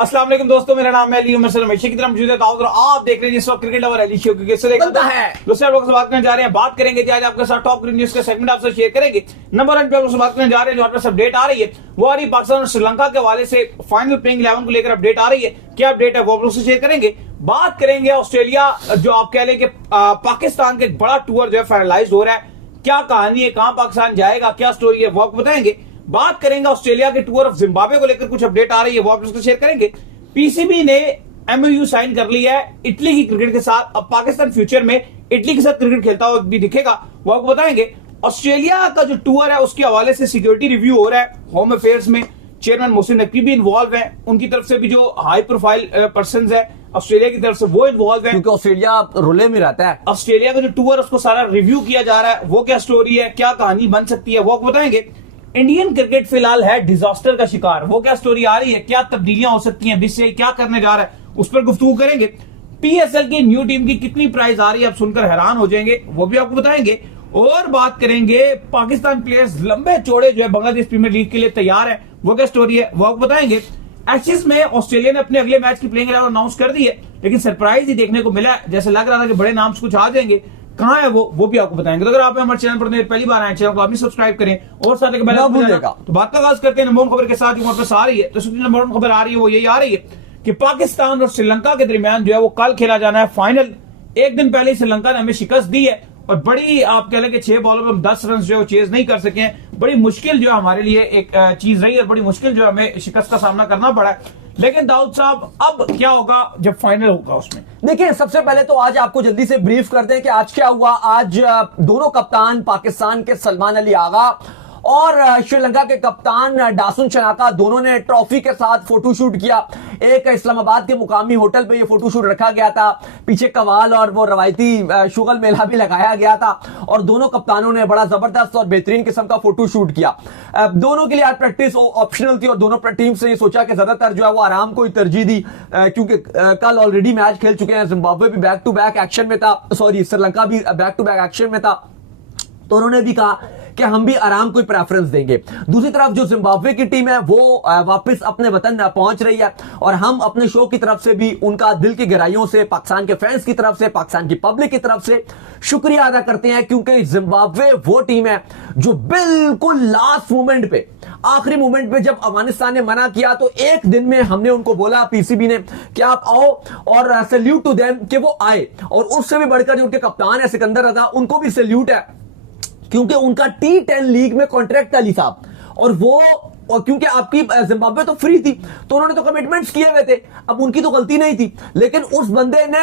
अस्सलाम वालेकुम दोस्तों, मेरा नाम है अली उमर सर हमेशा की तरह मौजूद है और आप देख रहे हैं जिस वक्त क्रिकेट लवर अली शो की बनता है। दूसरे लोगों से बात करने जा रहे हैं। बात करेंगे आज आपके साथ टॉप क्रिकेट न्यूज का सेगमेंट आपसे शेयर करेंगे। नंबर 1 पे आपसे बात करने जा रहे हैं जो आपके अपडेट आ रही है वो आ रही है पाकिस्तान और श्रीलंका के हवाले से फाइनल प्लेइंग 11 को लेकर अपडेट आ रही है। क्या अपडेट है वो आप लोग से शेयर करेंगे। बात करेंगे ऑस्ट्रेलिया, जो आप कह लें कि पाकिस्तान का एक बड़ा टूर जो है फाइनलाइज हो रहा है। क्या कहानी है, कहां पाकिस्तान जाएगा, क्या स्टोरी है वो आपको बताएंगे। बात करेंगे ऑस्ट्रेलिया के टूर ऑफ जिम्बाब्वे को लेकर कुछ अपडेट आ रही है वो आप लोग से शेयर करेंगे। पीसीबी ने एमओयू साइन कर लिया है इटली की क्रिकेट के साथ। अब पाकिस्तान फ्यूचर में इटली के साथ क्रिकेट खेलता हुआ भी दिखेगा वो आपको बताएंगे। ऑस्ट्रेलिया का जो टूर है उसके हवाले से सिक्योरिटी रिव्यू हो रहा है होम अफेयर्स में। चेयरमैन मोहसिन नकवी भी इन्वॉल्व है, उनकी तरफ से भी जो हाई प्रोफाइल पर्सन है ऑस्ट्रेलिया की तरफ से वो इन्वॉल्व है, क्योंकि ऑस्ट्रेलिया रोले में रहता है। ऑस्ट्रेलिया का जो टूर है उसको सारा रिव्यू किया जा रहा है। वो क्या स्टोरी है, क्या कहानी बन सकती है वो आपको बताएंगे। इंडियन क्रिकेट फिलहाल है डिजास्टर का शिकार, वो क्या स्टोरी आ रही है, क्या तब्दीलियां हो सकती हैं, बीसीसीआई क्या करने जा रहा है उस पर गुफ्तगू करेंगे। पीएसएल की न्यू टीम की कितनी प्राइस आ रही है आप सुनकर हैरान हो जाएंगे, वो भी आपको बताएंगे। और बात करेंगे पाकिस्तान प्लेयर्स लंबे चौड़े जो है बांग्लादेश प्रीमियर लीग के लिए तैयार है, वो क्या स्टोरी है वो आपको बताएंगे। एशेज में ऑस्ट्रेलिया ने अपने अगले मैच की प्लेइंग 11 अनाउंस कर दी है, लेकिन सरप्राइज ही देखने को मिला है। जैसे लग रहा था कि बड़े नाम कुछ आ जाएंगे, कहां है वो भी आपको बताएंगे। तो अगर आप हमारे चैनल पर पहली बार आए चैनल को आप भी सब्सक्राइब करें और साथ ही तो बात का आगाज करते हैं नंबर 1 खबर के साथ। हमारे पास आ रही है तो सबसे नंबर 1 खबर आ रही है वो यही आ रही है कि पाकिस्तान और श्रीलंका के दरमियान जो है वो कल खेला जाना है फाइनल। एक दिन पहले श्रीलंका ने हमें शिकस्त दी है और बड़ी आप कह लें कि 6 बॉलों में हम 10 रन जो है चेज नहीं कर सके हैं। बड़ी मुश्किल जो है हमारे लिए एक चीज रही है, बड़ी मुश्किल जो है हमें शिकस्त का सामना करना पड़ा है। लेकिन दाऊद साहब अब क्या होगा जब फाइनल होगा उसमें। देखिए, सबसे पहले तो आज आपको जल्दी से ब्रीफ करते हैं कि आज क्या हुआ। आज दोनों कप्तान पाकिस्तान के सलमान अली आगा और श्रीलंका के कप्तान डासुन शनाका दोनों ने ट्रॉफी के साथ फोटोशूट किया। एक इस्लामाबाद के मुकामी होटल पे ये फोटोशूट रखा गया था, पीछे कवाल और वो रवायती शुगल मेला भी लगाया गया था और दोनों कप्तानों ने बड़ा जबरदस्त और बेहतरीन किस्म का फोटोशूट किया। दोनों के लिए आज प्रैक्टिस ऑप्शनल थी और दोनों टीम्स ने ये सोचा कि ज्यादातर जो है वो आराम को ही तरजीह दी, क्योंकि कल ऑलरेडी मैच खेल चुके हैं। जिम्बाब्वे भी बैक टू बैक एक्शन में था, सॉरी श्रीलंका भी बैक टू बैक एक्शन में था, तो उन्होंने भी कहा कि हम भी आराम को प्रेफरेंस देंगे। दूसरी तरफ जो जिम्बाब्वे की टीम है वो वापस अपने वतन पहुंच रही है और हम अपने शो की तरफ से भी उनका दिल की गहराइयों से पाकिस्तान के फैंस की तरफ से, पाकिस्तान की पब्लिक की तरफ से शुक्रिया अदा करते हैं, क्योंकि जिम्बाब्वे वो टीम है जो बिल्कुल लास्ट मोमेंट पे, आखिरी मोमेंट पे जब अफगानिस्तान ने मना किया तो एक दिन में हमने उनको बोला पीसीबी ने कि आप आओ और सैल्यूट टू देम कि वो आए। और उससे भी बढ़कर जो उनके कप्तान है सिकंदर रजा, उनको भी सैल्यूट है क्योंकि उनका T10 लीग में कॉन्ट्रैक्ट था अली साहब। और क्योंकि आपकी जिम्बाब्वे तो फ्री थी तो उन्होंने तो कमिटमेंट्स किए हुए थे, अब उनकी तो गलती नहीं थी, लेकिन उस बंदे ने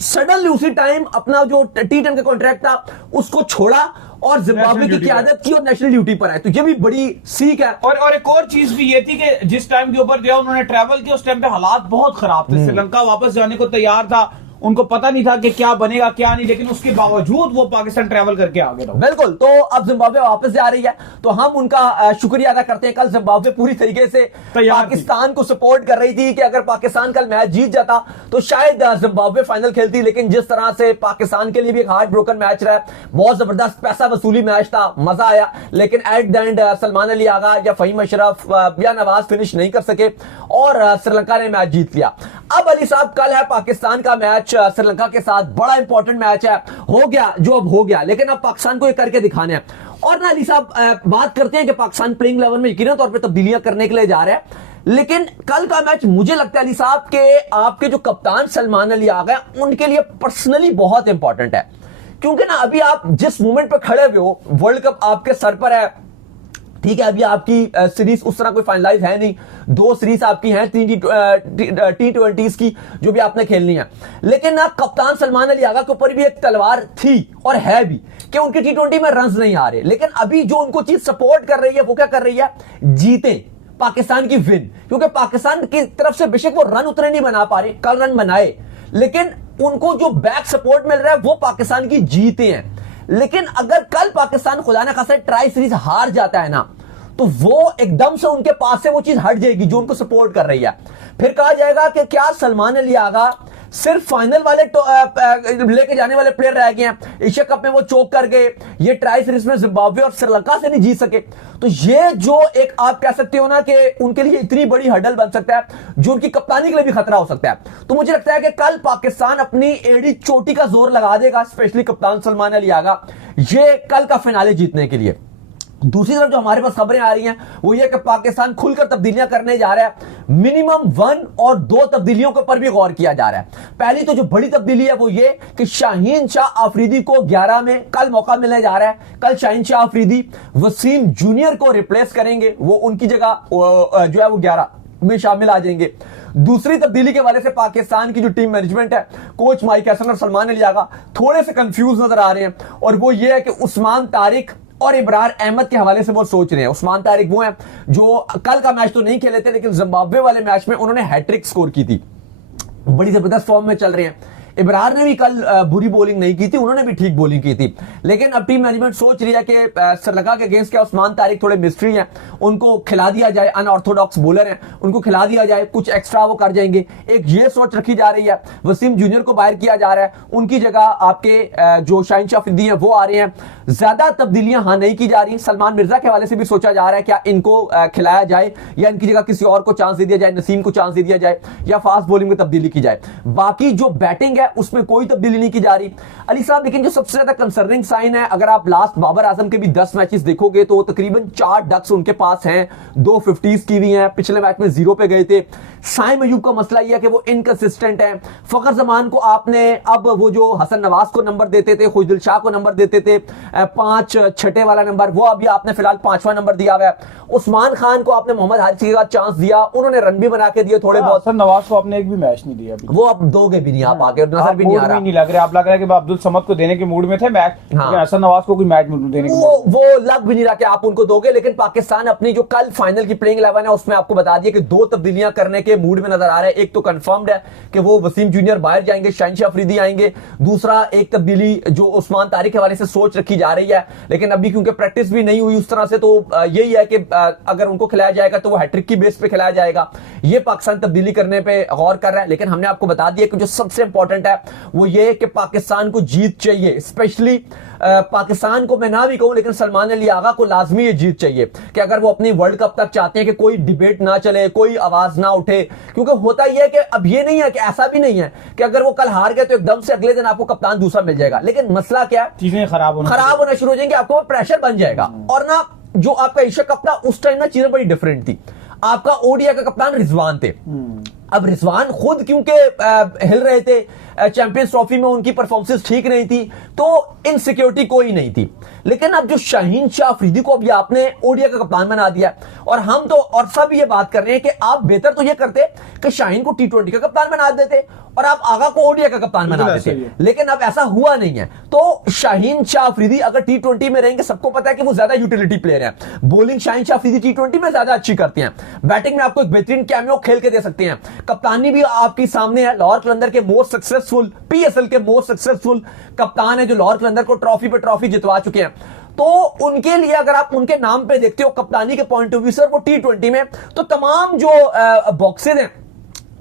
सडनली उसी टाइम अपना जो T10 का कॉन्ट्रैक्ट था उसको छोड़ा और जिम्बाब्वे की क़यादत की और नेशनल ड्यूटी पर आए। तो ये भी बड़ी सीख है। और एक और चीज भी ये थी कि जिस टाइम के ऊपर जो उन्होंने ट्रैवल किया उस टाइम पे हालात बहुत खराब थे। श्रीलंका वापस जाने को तैयार था, उनको पता नहीं था कि क्या बनेगा क्या नहीं, लेकिन उसके बावजूद वो पाकिस्तान ट्रैवल करके आ गए। बिल्कुल, तो अब जिम्बाब्वे वापस जा रही है तो हम उनका शुक्रिया अदा करते हैं। कल जिम्बाब्वे पूरी तरीके से पाकिस्तान को सपोर्ट कर रही थी कि अगर पाकिस्तान कल मैच जीत जाता तो शायद जिम्बाब्वे फाइनल खेलती, लेकिन जिस तरह से पाकिस्तान के लिए भी एक हार्ट ब्रोकन मैच रहा, बहुत जबरदस्त पैसा वसूली मैच था, मजा आया, लेकिन at the end Salman Ali Agha या फहीम अशरफ या नवाज फिनिश नहीं कर सके और श्रीलंका ने मैच जीत लिया। अब अली साहब कल है पाकिस्तान का मैच श्रीलंका के साथ, बड़ा इंपॉर्टेंट मैच है, हो गया जो अब हो गया, लेकिन अब पाकिस्तान को ये करके दिखाना है। और ना अली साहब बात करते हैं कि पाकिस्तान प्लेइंग 11 में यकीनन तौर पे तब्दीलियां करने के लिए जा रहे हैं, लेकिन कल का मैच मुझे लगता है अली साहब के आपके जो कप्तान सलमान अली आ गए उनके लिए पर्सनली बहुत इंपॉर्टेंट है, क्योंकि ना अभी आप जिस मोमेंट पर खड़े हुए हो, वर्ल्ड कप आपके सर पर है, ठीक है, अभी आपकी सीरीज उस तरह कोई फाइनलाइज है नहीं, 2 सीरीज आपकी हैं T20s की जो भी आपने खेलनी है, लेकिन ना कप्तान सलमान अली आगा के ऊपर भी एक तलवार थी और है भी कि उनके T20 में रन्स नहीं आ रहे, लेकिन अभी जो उनको चीज सपोर्ट कर रही है वो क्या कर रही है, जीते पाकिस्तान की विन, क्योंकि पाकिस्तान की तरफ से बेशक वो रन उतने नहीं बना पा रहे, कल रन बनाए, लेकिन उनको जो बैक सपोर्ट मिल रहा है वो पाकिस्तान की जीते हैं। लेकिन अगर कल पाकिस्तान खुदा ना खासा ट्राई सीरीज हार जाता है ना तो वो एकदम से उनके पास से वो चीज हट जाएगी जो उनको सपोर्ट कर रही है। फिर कहा जाएगा कि क्या सलमान अली आगा सिर्फ फाइनल वाले लेके जाने वाले प्लेयर रह गए हैं। एशिया कप में वो चोक कर गए, ये ट्राई सीरीज में जिम्बाब्वे और श्रीलंका से नहीं जीत सके। तो ये जो एक आप कह सकते हो ना कि उनके लिए इतनी बड़ी हर्डल बन सकता है जो उनकी कप्तानी के लिए भी खतरा हो सकता है। तो मुझे लगता है कि कल पाकिस्तान अपनी एड़ी चोटी का जोर लगा देगा, स्पेशली कप्तान सलमान अली आगा, ये कल का फिनाले जीतने के लिए। दूसरी तरफ जो हमारे पास खबरें आ रही हैं वो ये कि पाकिस्तान खुलकर तब्दीलियां करने जा रहा है। मिनिमम 1 और 2 तब्दीलियों के ऊपर भी गौर किया जा रहा है। पहली तो जो बड़ी तब्दीली है वो ये कि शाहीन शाह आफरीदी को 11 में कल मौका मिलने जा रहा है। कल शाहीन शाह आफरीदी वसीम जूनियर को रिप्लेस करेंगे, वो उनकी जगह जो है वो 11 में शामिल आ जाएंगे। दूसरी तब्दीली के वाले से पाकिस्तान की जो टीम मैनेजमेंट है, कोच माइक हसन और सलमान अली आगा थोड़े से कंफ्यूज नजर आ रहे हैं, और वो ये है कि उस्मान तारिक और इब्रार अहमद के हवाले से वो सोच रहे हैं। उस्मान तारिक वो हैं जो कल का मैच तो नहीं खेले थे, लेकिन जिम्बाब्वे वाले मैच में उन्होंने हैट्रिक स्कोर की थी, बड़ी जबरदस्त फॉर्म में चल रहे हैं। इब्रार ने भी कल बुरी बॉलिंग नहीं की थी, उन्होंने भी ठीक बॉलिंग की थी। लेकिन अब टीम मैनेजमेंट सोच रही है कि श्रीलंका के अगेंस्ट क्या उस्मान तारिक थोड़े मिस्ट्री हैं, उनको खिला दिया जाए, अनऑर्थोडॉक्स बॉलर हैं, उनको खिला दिया जाए, कुछ एक्स्ट्रा वो कर जाएंगे। एक ये सोच रखी जा रही है। वसीम जूनियर को बाहर किया जा रहा है, उनकी जगह आपके जो शाहीन शाह अफरीदी हैं वो आ रहे हैं। ज्यादा तब्दीलियां हाँ नहीं की जा रही। सलमान मिर्जा के हवाले से भी सोचा जा रहा है क्या इनको खिलाया जाए या इनकी जगह किसी और को चांस दे दिया जाए, नसीम को चांस दे दिया जाए, या फास्ट बॉलिंग में तब्दीली की जाए। बाकी जो बैटिंग है उसमें कोई तब्दीली नहीं की जा रही अली साहब। लेकिन जो सबसे ज्यादा कंसर्निंग साइन है, अगर आप लास्ट बाबर आजम के भी 10 मैचेस देखोगे तो तकरीबन 4 डक्स उनके पास हैं, 2 50s की भी हैं, पिछले मैच में 0 पे गए थे। साइम अयूब का मसला यह है कि वो इनकंसिस्टेंट है। फखर जमान को आपने अब वो जो हसन नवाज को नंबर देते थे, खुशदिल शाह को नंबर देते थे, 5 छठे वाला नंबर, वो अभी आपने फिलहाल 5वां नंबर दिया हुआ है। उस्मान खान को आपने मोहम्मद हारिस के साथ चांस दिया, उन्होंने रन भी बना के दिए थोड़े बहुत। हसन नवाज को आपने एक भी मैच नहीं दिया, वो अब दोगे भी नहीं आप आगे, नजर भी नहीं आ रहा, नहीं लग रहा। आप लग रहा है कि अब्दुल समद को देने के मूड में थे मैच, लेकिन हसन नवाज को कोई मैच देने के वो लग भी नहीं रहा कि आप उनको दोगे। लेकिन पाकिस्तान अपनी जो कल फाइनल की प्लेइंग 11 है उसमें आपको बता दिया कि 2 तब्दीलियां करने के मूड में नजर आ रहा है। एक तो कंफर्म्ड है कि वो वसीम जूनियर बाहर जाएंगे, शाहीन शाह अफरीदी आएंगे। दूसरा एक तब्दीली जो उस्मान तारिक के हवाले से सोच रखी जा रही है, लेकिन अभी क्योंकि प्रैक्टिस भी नहीं हुई उस तरह से, तो यही है कि अगर उनको खिलाया जाएगा तो वो हैट्रिक की बेस पे खिलाया जाएगा। ये पाकिस्तान तब्दीली करने पे गौर कर रहा है। लेकिन हमने आपको बता दिया कि जो सबसे इंपॉर्टेंट है वो ये कि पाकिस्तान को जीत चाहिए। स्पेशली पाकिस्तान को मैं ना भी कहूं, लेकिन सलमान अली आगा को लाजमी ये जीत चाहिए कि अगर वो अपनी वर्ल्ड कप तक चाहते हैं कि कोई डिबेट ना चले, कोई आवाज ना उठे। क्योंकि होता यह है कि अब ये नहीं है कि ऐसा भी नहीं है कि अगर वो कल हार गए तो एकदम से अगले दिन आपको कप्तान दूसरा मिल जाएगा। लेकिन मसला क्या है, चीजें खराब होना शुरू हो जाएंगे, आपको प्रेशर बन जाएगा। और ना जो आपका एशिया कप था उस टाइम ना चीजें बड़ी डिफरेंट थी। आपका ओडीआई का कप्तान रिजवान थे। अब रिजवान खुद क्योंकि हिल रहे थे, चैंपियंस ट्रॉफी में उनकी परफॉर्मेंस ठीक नहीं थी, तो इनसिक्योरिटी कोई नहीं थी। लेकिन अब जो शाहीन शाह अफरीदी को अभी आपने ओडीआई का कप्तान बना दिया, और हम तो और सब ये बात कर रहे हैं कि आप बेहतर तो ये करते कि शाहीन को T20 का कप्तान बना देते और आप आगा को ओडीआई का कप्तान बना देते। लेकिन अब ऐसा हुआ नहीं है। तो शाहीन शाह अफरीदी अगर T20 में रहेंगे, सबको पता है कि वो ज्यादा यूटिलिटी प्लेयर है। बॉलिंग शाहीन शाह अफरीदी T20 में ज्यादा अच्छी करते हैं, बैटिंग में आपको एक बेहतरीन कैमियो खेल के दे सकते हैं। कप्तानी भी आपकी सामने है। लाहौर कलंदर के मोस्ट सक्सेसफुल, PSL के मोस्ट सक्सेसफुल कप्तान है जो लाहौर कलंदर को ट्रॉफी पे ट्रॉफी जितवा चुके हैं। तो उनके लिए अगर आप उनके नाम पे देखते हो कप्तानी के पॉइंट ऑफ व्यू से, वो T20 में तो तमाम जो बॉक्सेज हैं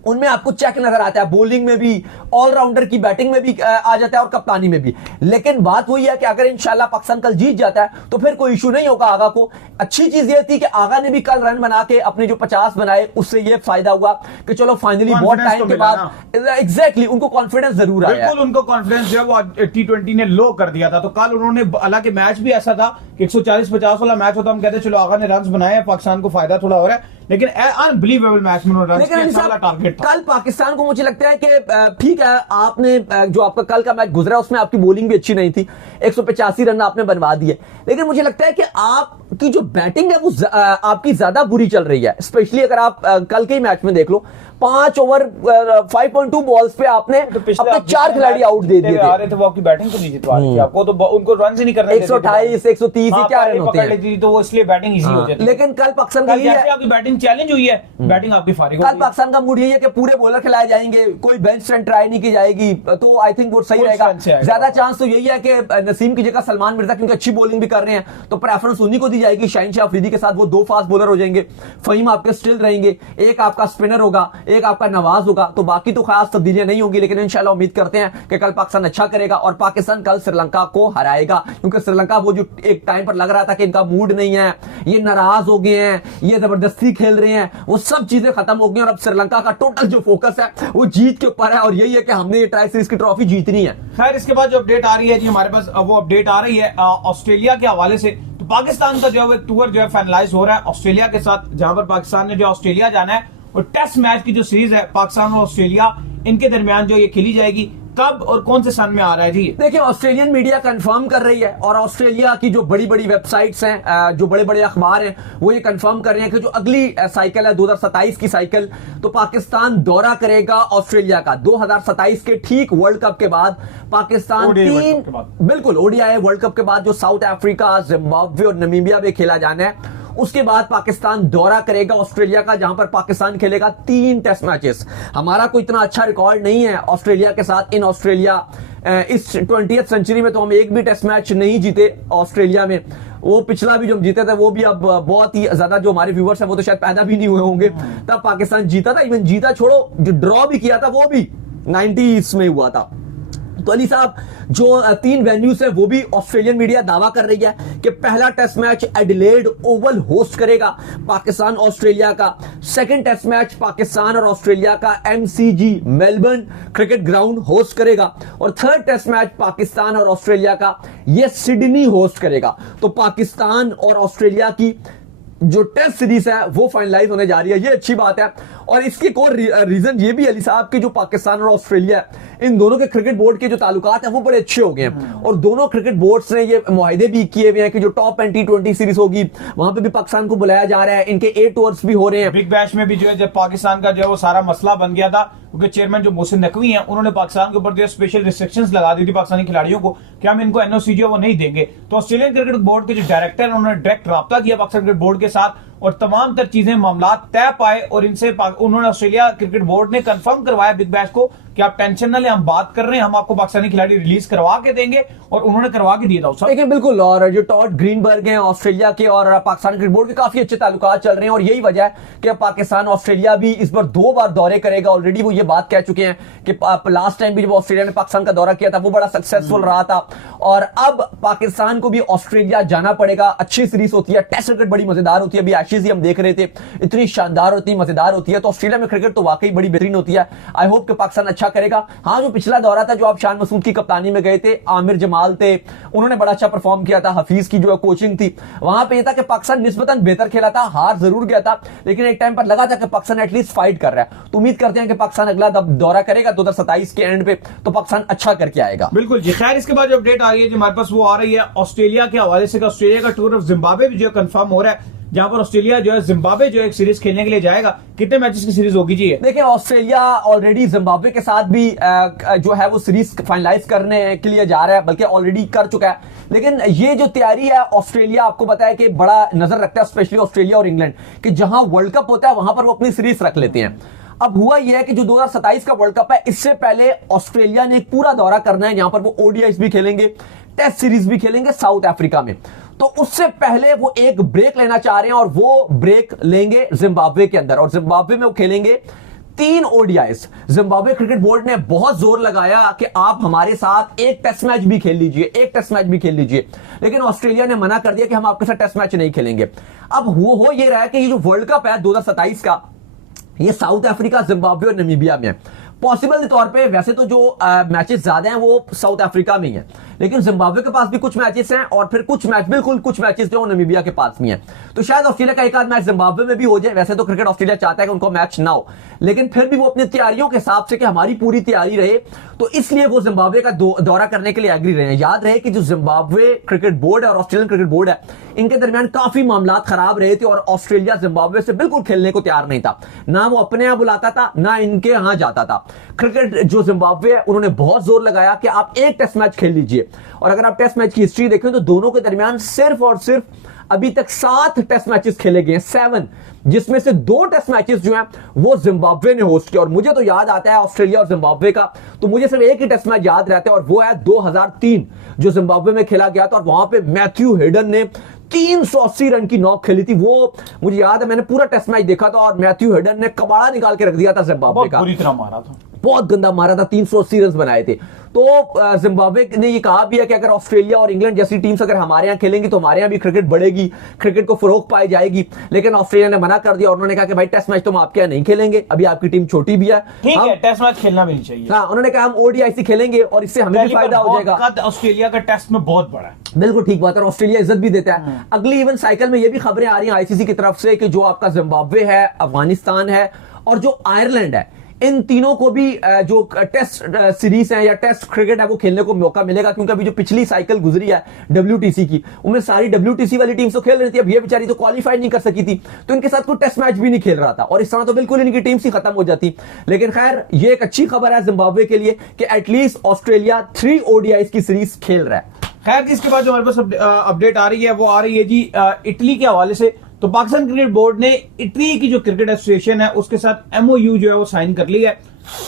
उनमें आपको चेक नजर आता है। बॉलिंग में भी, ऑलराउंडर की बैटिंग में भी आ जाता है और कप्तानी में भी। लेकिन बात वही है कि अगर इंशाल्लाह पाकिस्तान कल जीत जाता है तो फिर कोई इशू नहीं होगा आगा को। अच्छी चीज ये थी कि आगा ने भी कल रन बना के अपने जो 50 बनाए, उससे ये फायदा हुआ कि चलो फाइनली बहुत टाइम के बाद एग्जैक्टली उनको कॉन्फिडेंस जरूर आया। बिल्कुल, उनको कॉन्फिडेंस जो है वो T20 ने लो कर दिया था। तो कल उन्होंने, हालांकि मैच भी ऐसा था कि 140-50 वाला मैच होता, हम कहते चलो आगा ने रन बनाए, पाकिस्तान को फायदा थोड़ा हो रहा है, लेकिन अनबिलीवेबल मैच में टारगेट था। कल पाकिस्तान को मुझे लगता है कि ठीक है, आपने जो आपका कल का मैच गुजरा उसमें आपकी बॉलिंग भी अच्छी नहीं थी, 185 रन आपने बनवा दिए। लेकिन मुझे लगता है कि आपकी जो बैटिंग है वो आपकी ज्यादा बुरी चल रही है। स्पेशली अगर आप कल के ही मैच में देख लो, 5 ओवर 5.2 बॉल्स पे आपने अपने 4 खिलाड़ी आउट दे दिए थे। वो आपकी बैटिंग तो नहीं जितवा रही थी, आपको तो उनको रन ही नहीं करने 128 130 क्या रन होते हैं, तो वो इसलिए बैटिंग इजी हो जाती है। लेकिन कल पाकिस्तान का जैसे आपकी बैटिंग चैलेंज हुई है, बैटिंग आपकी फारिग हो गई। कल पाकिस्तान का मूड यही है कि पूरे बॉलर खिलाए जाएंगे, कोई बेंच स्ट्रेंथ ट्राई नहीं की जाएगी, तो आई थिंक वो सही रहेगा। ज्यादा चांस तो यही है कि नसीम की जगह सलमान मिर्जा क्योंकि अच्छी बॉलिंग भी कर रहे हैं तो प्रेफरेंस उन्हीं को दी तब्दीली आएगी, शाहीन शाह अफरीदी के साथ वो 2 फास्ट बॉलर हो जाएंगे, फहीम आपके स्टिल रहेंगे, एक आपका स्पिनर होगा, एक आपका नवाज होगा, तो बाकी तो खास तब्दीलियां नहीं होंगी। लेकिन इंशाल्लाह उम्मीद करते हैं कि कल पाकिस्तान अच्छा करेगा और पाकिस्तान कल श्रीलंका को हराएगा, क्योंकि श्रीलंका वो जो एक टाइम पर लग रहा था कि इनका मूड नहीं है, ये नाराज हो गए हैं, ये जबरदस्ती खेल रहे हैं, वो सब चीजें खत्म हो गई और अब श्रीलंका का टोटल जो फोकस है वो जीत के ऊपर है और यही है कि हमने ये ट्राई सीरीज की ट्रॉफी जीतनी है। खैर इसके बाद जो अपडेट आ रही है जी हमारे पास, वो अपडेट आ रही है ऑस्ट्रेलिया के हवाले से। तो पाकिस्तान का जो है टूर जो है फाइनलाइज हो रहा है ऑस्ट्रेलिया के साथ, जहां पर पाकिस्तान ने जो ऑस्ट्रेलिया जाना है और टेस्ट मैच की जो सीरीज है पाकिस्तान और ऑस्ट्रेलिया इनके दरमियान जो ये खेली जाएगी, कब और कौन से सन में आ रहा है जी? देखिए ऑस्ट्रेलियन मीडिया कंफर्म कर रही है और ऑस्ट्रेलिया की जो बड़ी बड़ी वेबसाइट्स हैं, जो बड़े बड़े अखबार हैं, वो ये कंफर्म कर रहे हैं कि जो अगली साइकिल है 2027 की साइकिल, तो पाकिस्तान दौरा करेगा ऑस्ट्रेलिया का 2027 के ठीक वर्ल्ड कप के बाद। पाकिस्तान बिल्कुल ओडीआई वर्ल्ड कप के बाद जो साउथ अफ्रीका, जिम्बाब्वे और नामीबिया में खेला जाना है, उसके बाद पाकिस्तान दौरा करेगा ऑस्ट्रेलिया का, जहां पर पाकिस्तान खेलेगा 3 टेस्ट मैचेस। हमारा कोई इतना अच्छा रिकॉर्ड नहीं है ऑस्ट्रेलिया के साथ इन ऑस्ट्रेलिया। इस 20th सेंचुरी में तो हम एक भी टेस्ट मैच नहीं जीते ऑस्ट्रेलिया में। वो पिछला भी जो हम जीते थे वो भी अब बहुत ही ज्यादा जो हमारे व्यूअर्स हैं वो तो शायद पैदा भी नहीं हुए होंगे तब पाकिस्तान जीता था। इवन जीता छोड़ो, जो ड्रॉ भी किया था वो भी 90s में हुआ था। तो अली साहब जो 3 वेन्यूज है वो भी ऑस्ट्रेलियन मीडिया दावा कर रही है कि पहला test match Adelaide Oval host करेगा पाकिस्तान ऑस्ट्रेलिया का, सेकंड टेस्ट मैच पाकिस्तान और ऑस्ट्रेलिया का MCG Melbourne cricket ground host करेगा और थर्ड टेस्ट मैच पाकिस्तान और ऑस्ट्रेलिया का ये सिडनी होस्ट करेगा। तो पाकिस्तान और ऑस्ट्रेलिया की जो टेस्ट सीरीज है वो फाइनलाइज होने जा रही है, ये अच्छी बात है। और इसकी एक और रीजन ये भी अली साहब कि जो पाकिस्तान और ऑस्ट्रेलिया इन दोनों के क्रिकेट बोर्ड के जो ताल्लुकात हैं वो बड़े अच्छे हो गए हैं और दोनों क्रिकेट बोर्ड्स ने ये मुआहिदे भी किए हुए हैं कि जो टॉप एंड T20 सीरीज होगी वहां पे भी पाकिस्तान को बुलाया जा रहा है, इनके 8 टूर्स भी हो रहे हैं। बिग बैश में भी जो है जब पाकिस्तान का जो है वो सारा मसला बन गया था, क्योंकि चेयरमैन जो मोहसिन नकवी हैं उन्होंने पाकिस्तान के ऊपर जो स्पेशल रिस्ट्रिक्शंस लगा दी थी पाकिस्तानी खिलाड़ियों को कि हम इनको NOC जो वो नहीं देंगे। तो ऑस्ट्रेलियन क्रिकेट बोर्ड के जो डायरेक्टर हैं उन्होंने डायरेक्ट राब्ता किया पाकिस्तान क्रिकेट बोर्ड के साथ और तमाम तर चीजें मामला तय पाए और इनसे उन्होंने ऑस्ट्रेलिया क्रिकेट बोर्ड ने कंफर्म करवाया बिग बैश को कि आप टेंशन न लें, हम बात कर रहे हैं, हम आपको पाकिस्तानी खिलाड़ी रिलीज करवा के देंगे और उन्होंने करवा के दिया था। लेकिन बिल्कुल, और जो टॉड ग्रीनबर्ग हैं ऑस्ट्रेलिया के और पाकिस्तान क्रिकेट बोर्ड के काफी अच्छे ताल्लुकात चल रहे हैं और यही वजह है कि पाकिस्तान ऑस्ट्रेलिया भी इस बार 2 बार दौरे करेगा। ऑलरेडी वो ये बात कह चुके हैं कि लास्ट टाइम भी जब ऑस्ट्रेलिया ने पाकिस्तान का दौरा किया था वो बड़ा सक्सेसफुल रहा था और अब पाकिस्तान को भी ऑस्ट्रेलिया जाना पड़ेगा। अच्छी सीरीज होती है, टेस्ट क्रिकेट बड़ी मजेदार होती है, अभी एशेज ही हम देख रहे थे, इतनी शानदार होती है, मजेदार होती है। तो ऑस्ट्रेलिया में क्रिकेट तो वाकई बड़ी बेहतरीन होती है। आई होप कि पाकिस्तान अच्छा करेगा। हाँ, जो पिछला दौरा था जो आप शान मसूद की कप्तानी में गए थे, आमिर जमाल थे, उन्होंने बड़ा अच्छा परफॉर्म किया था, हफीज की जो कोचिंग थी वहां पे ये था कि पाकिस्तान निस्बतन बेहतर खेला था, हार जरूर गया था लेकिन एक टाइम पर लगा था कि पाकिस्तान एटलीस्ट फाइट कर रहा है। तो उम्मीद करते हैं कि पाकिस्तान अगला दौरा करेगा 2027 के एंड पे तो पाकिस्तान अच्छा करके आएगा। बिल्कुल जी। खैर इसके बाद जो अपडेट आ रही है जो हमारे पास वो आ रही है ऑस्ट्रेलिया के हवाले से। ऑस्ट्रेलिया का टूर ऑफ जिम्बाब्वे भी जो कंफर्म हो रहा है, जहां पर ऑस्ट्रेलिया जो है जिम्बाब्वे जो एक सीरीज खेलने के लिए जाएगा। कितने मैचेस की सीरीज होगी जी? देखिए, ऑस्ट्रेलिया ऑलरेडी जिम्बाब्वे के साथ भी जो है वो सीरीज फाइनलाइज करने के लिए जा रहा है, बल्कि ऑलरेडी कर चुका है। लेकिन ये जो तैयारी है ऑस्ट्रेलिया, आपको पता है कि बड़ा नजर रखता है स्पेशली ऑस्ट्रेलिया और इंग्लैंड कि जहां वर्ल्ड कप होता है वहां पर वो अपनी सीरीज रख लेते हैं। अब हुआ यह है कि जो 2027 का वर्ल्ड कप है, इससे पहले ऑस्ट्रेलिया ने एक पूरा दौरा करना है, यहां पर वो ओडीआईस भी खेलेंगे, टेस्ट सीरीज भी खेलेंगे साउथ अफ्रीका में। तो उससे पहले वो एक ब्रेक लेना चाह रहे हैं और वो ब्रेक लेंगे जिम्बाब्वे के अंदर और जिम्बाब्वे में वो खेलेंगे 3 ओडीआईस। जिम्बाब्वे क्रिकेट बोर्ड ने बहुत जोर लगाया कि आप हमारे साथ एक टेस्ट मैच भी खेल लीजिए, एक टेस्ट मैच भी खेल लीजिए, लेकिन ऑस्ट्रेलिया ने मना कर दिया कि हम आपके साथ टेस्ट मैच नहीं खेलेंगे। अब वो हो ये रहा है कि ये जो वर्ल्ड कप है 2027 का, ये साउथ अफ्रीका, जिम्बाब्वे और नामीबिया में है। पॉसिबल तौर पे वैसे तो जो मैचेस ज्यादा हैं वो साउथ अफ्रीका में ही है, लेकिन जिम्बाब्वे के पास भी कुछ मैचेस हैं और फिर कुछ मैचेस जो नामीबिया के पास भी हैं। तो शायद ऑस्ट्रेलिया का एक आध मैच जिम्बाब्वे में भी हो जाए। वैसे तो क्रिकेट ऑस्ट्रेलिया चाहता है कि उनको मैच ना हो, लेकिन फिर भी वो अपनी तैयारियों के हिसाब से कि हमारी पूरी तैयारी रहे, तो इसलिए वो जिम्बाब्वे का दौरा करने के लिए एग्री रहे हैं। याद रहे कि जो जिम्बाब्वे क्रिकेट बोर्ड है और ऑस्ट्रेलियन क्रिकेट बोर्ड है, इनके दरमियान काफी मामला खराब रहे थे और ऑस्ट्रेलिया जिम्बाब्वे से बिल्कुल खेलने को तैयार नहीं था। ना वो अपने यहां बुलाता था, ना इनके यहां जाता था। क्रिकेट जो जिम्बाब्वे है उन्होंने बहुत जोर लगाया कि आप एक टेस्ट मैच खेल लीजिए, और अगर आप टेस्ट मैच की हिस्ट्री देखें तो दोनों के दरमियान सिर्फ और सिर्फ अभी तक 7 टेस्ट मैचेस खेले गए हैं, 7, जिसमें से 2 टेस्ट मैचेस जो हैं वो जिम्बाब्वे ने होस्ट किया। और मुझे तो याद आता है ऑस्ट्रेलिया और जिम्बाब्वे का, तो मुझे सिर्फ एक ही टेस्ट मैच याद रहता है और वो है 2003 जो जिम्बाब्वे में खेला गया था, और वहां पे मैथ्यू हेडन ने 380 रन की नॉक खेली थी। वो मुझे याद है, मैंने पूरा टेस्ट मैच देखा था और मैथ्यू हेडन ने कबाड़ा निकाल के रख दिया था जिम्बाब्वे का, बुरी तरह मारा था, बहुत गंदा मारा था, 380 रन बनाए थे। तो जिम्बाब्वे ने ये कहा भी है कि अगर ऑस्ट्रेलिया और इंग्लैंड जैसी टीम्स अगर हमारे यहाँ खेलेंगी तो हमारे यहाँ भी क्रिकेट बढ़ेगी, क्रिकेट को फरोग पाई जाएगी। लेकिन ऑस्ट्रेलिया ने मना कर दिया और उन्होंने कहा कि भाई टेस्ट मैच तो हम आपके यहाँ नहीं खेलेंगे, अभी आपकी टीम छोटी भी है, ठीक है, टेस्ट मैच खेलना भी नहीं चाहिए। हाँ, उन्होंने कहा हम ओडीआई खेलेंगे और इससे हमें भी फायदा हो जाएगा। ऑस्ट्रेलिया का टेस्ट में बहुत बड़ा है, बिल्कुल ठीक बात है, ऑस्ट्रेलिया इज्जत भी देता है। अगली इवन साइकिल में ये भी खबरें आ रही हैं आईसीसी की तरफ से कि जो आपका जिम्बाब्वे है, अफगानिस्तान है और जो आयरलैंड है, इन तीनों को भी जो टेस्ट सीरीज है या टेस्ट क्रिकेट है वो खेलने को मौका मिलेगा, क्योंकि अभी जो पिछली साइकिल गुजरी है डब्ल्यूटीसी की, उनमें सारी डब्ल्यूटीसी वाली टीम तो खेल रही थी, अब ये बेचारी तो क्वालिफाई नहीं कर सकी थी, तो इनके साथ कोई टेस्ट मैच भी नहीं खेल रहा था और इस तरह तो बिल्कुल इनकी टीम सी खत्म हो जाती। लेकिन खैर ये एक अच्छी खबर है जिम्बाब्वे के लिए कि एटलीस्ट ऑस्ट्रेलिया 3 ओडीआई की सीरीज खेल रहा है। खैर इसके बाद जो हमारे पास अपडेट आ रही है वो आ रही है जी इटली के हवाले से। तो पाकिस्तान क्रिकेट बोर्ड ने इटली की जो क्रिकेट एसोसिएशन है उसके साथ एमओयू जो है वो साइन कर लिया है।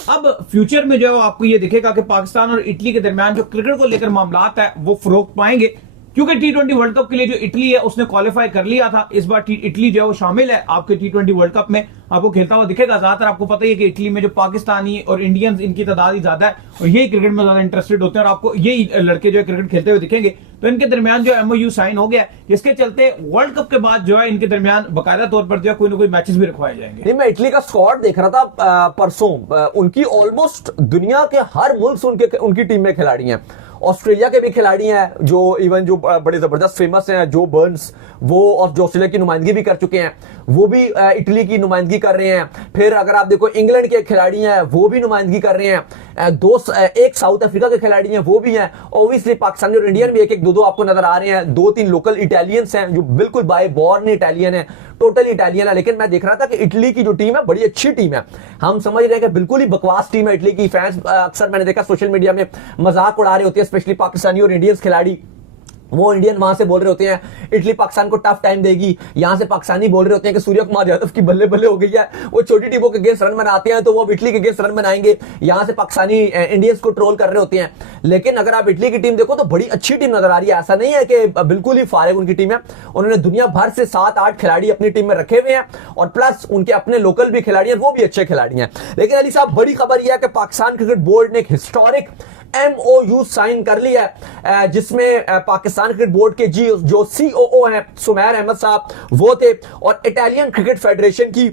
अब फ्यूचर में जो है आपको ये दिखेगा कि पाकिस्तान और इटली के दरमियान जो क्रिकेट को लेकर मामलात है वो फरोग पाएंगे, क्योंकि टी20 वर्ल्ड कप के लिए जो इटली है उसने क्वालिफाई कर लिया था। इस बार इटली जो है वो शामिल है आपके टी20 वर्ल्ड कप में, आपको खेलता हुआ दिखेगा। ज्यादातर आपको पता ही है कि इटली में जो पाकिस्तानी और इंडियंस इनकी तादाद ही ज्यादा है और यही क्रिकेट में ज्यादा इंटरेस्टेड होते हैं और आपको यही लड़के जो है क्रिकेट खेलते हुए दिखेंगे। तो इनके दरमियान जो एमओयू साइन हो गया है, जिसके चलते वर्ल्ड कप के बाद जो है इनके दरमियान बाकायदा तौर पर जो है कोई ना कोई मैचेस भी रखवाए जाएंगे। नहीं, मैं इटली का स्क्वाड देख रहा था परसों, उनकी ऑलमोस्ट दुनिया के हर मुल्क से उनकी टीम में खिलाड़ी हैं। ऑस्ट्रेलिया के भी खिलाड़ी हैं जो इवन जो बड़े जबरदस्त फेमस हैं, जो बर्न्स, वो और जो ऑस्ट्रेलिया की नुमाइंदगी भी कर चुके हैं, वो भी इटली की नुमाइंदगी कर रहे हैं। फिर अगर आप देखो इंग्लैंड के खिलाड़ी हैं वो भी नुमाइंदगी कर रहे हैं, एक साउथ अफ्रीका के खिलाड़ी हैं वो भी हैं। ऑब्वियसली पाकिस्तानी और इंडियन भी एक दो आपको नजर आ रहे हैं। 2-3 लोकल इटालियंस हैं जो बिल्कुल बाय बॉर्न इटालियन है, टोटल इटालियन है। लेकिन मैं देख रहा था कि इटली की जो टीम है बड़ी अच्छी टीम है। हम समझ रहे हैं कि बिल्कुल ही बकवास टीम है इटली की। फैंस अक्सर मैंने देखा सोशल मीडिया में मजाक उड़ा रहे होते हैं, स्पेशली पाकिस्तानी और इंडियंस खिलाड़ी। वो इंडियन वहां से बोल रहे होते हैं इटली पाकिस्तान को टफ टाइम देगी, यहां से पाकिस्तानी बोल रहे होते हैं कि सूर्य कुमार यादव की बल्ले बल्ले हो गई है, वो छोटी टीमों के अगेंस्ट रन बनाते हैं तो वो इटली के अगेंस्ट रन बनाएंगे। यहां से पाकिस्तानी इंडियंस को ट्रोल कर रहे होते हैं। लेकिन अगर आप इटली की टीम देखो तो बड़ी अच्छी टीम नजर आ रही है। ऐसा नहीं है कि बिल्कुल ही फारिग उनकी टीम है। उन्होंने दुनिया भर से 7-8 खिलाड़ी अपनी टीम में रखे हुए हैं और प्लस उनके अपने लोकल भी खिलाड़ी हैं, वो भी अच्छे खिलाड़ी हैं। लेकिन अली साहब बड़ी खबर यह है कि पाकिस्तान क्रिकेट बोर्ड ने एक हिस्टोरिक एमओयू साइन कर लिया है, जिसमें पाकिस्तान क्रिकेट बोर्ड के जो सीओओ हैं सुमैर अहमद साहब वो थे, और इटालियन क्रिकेट फेडरेशन की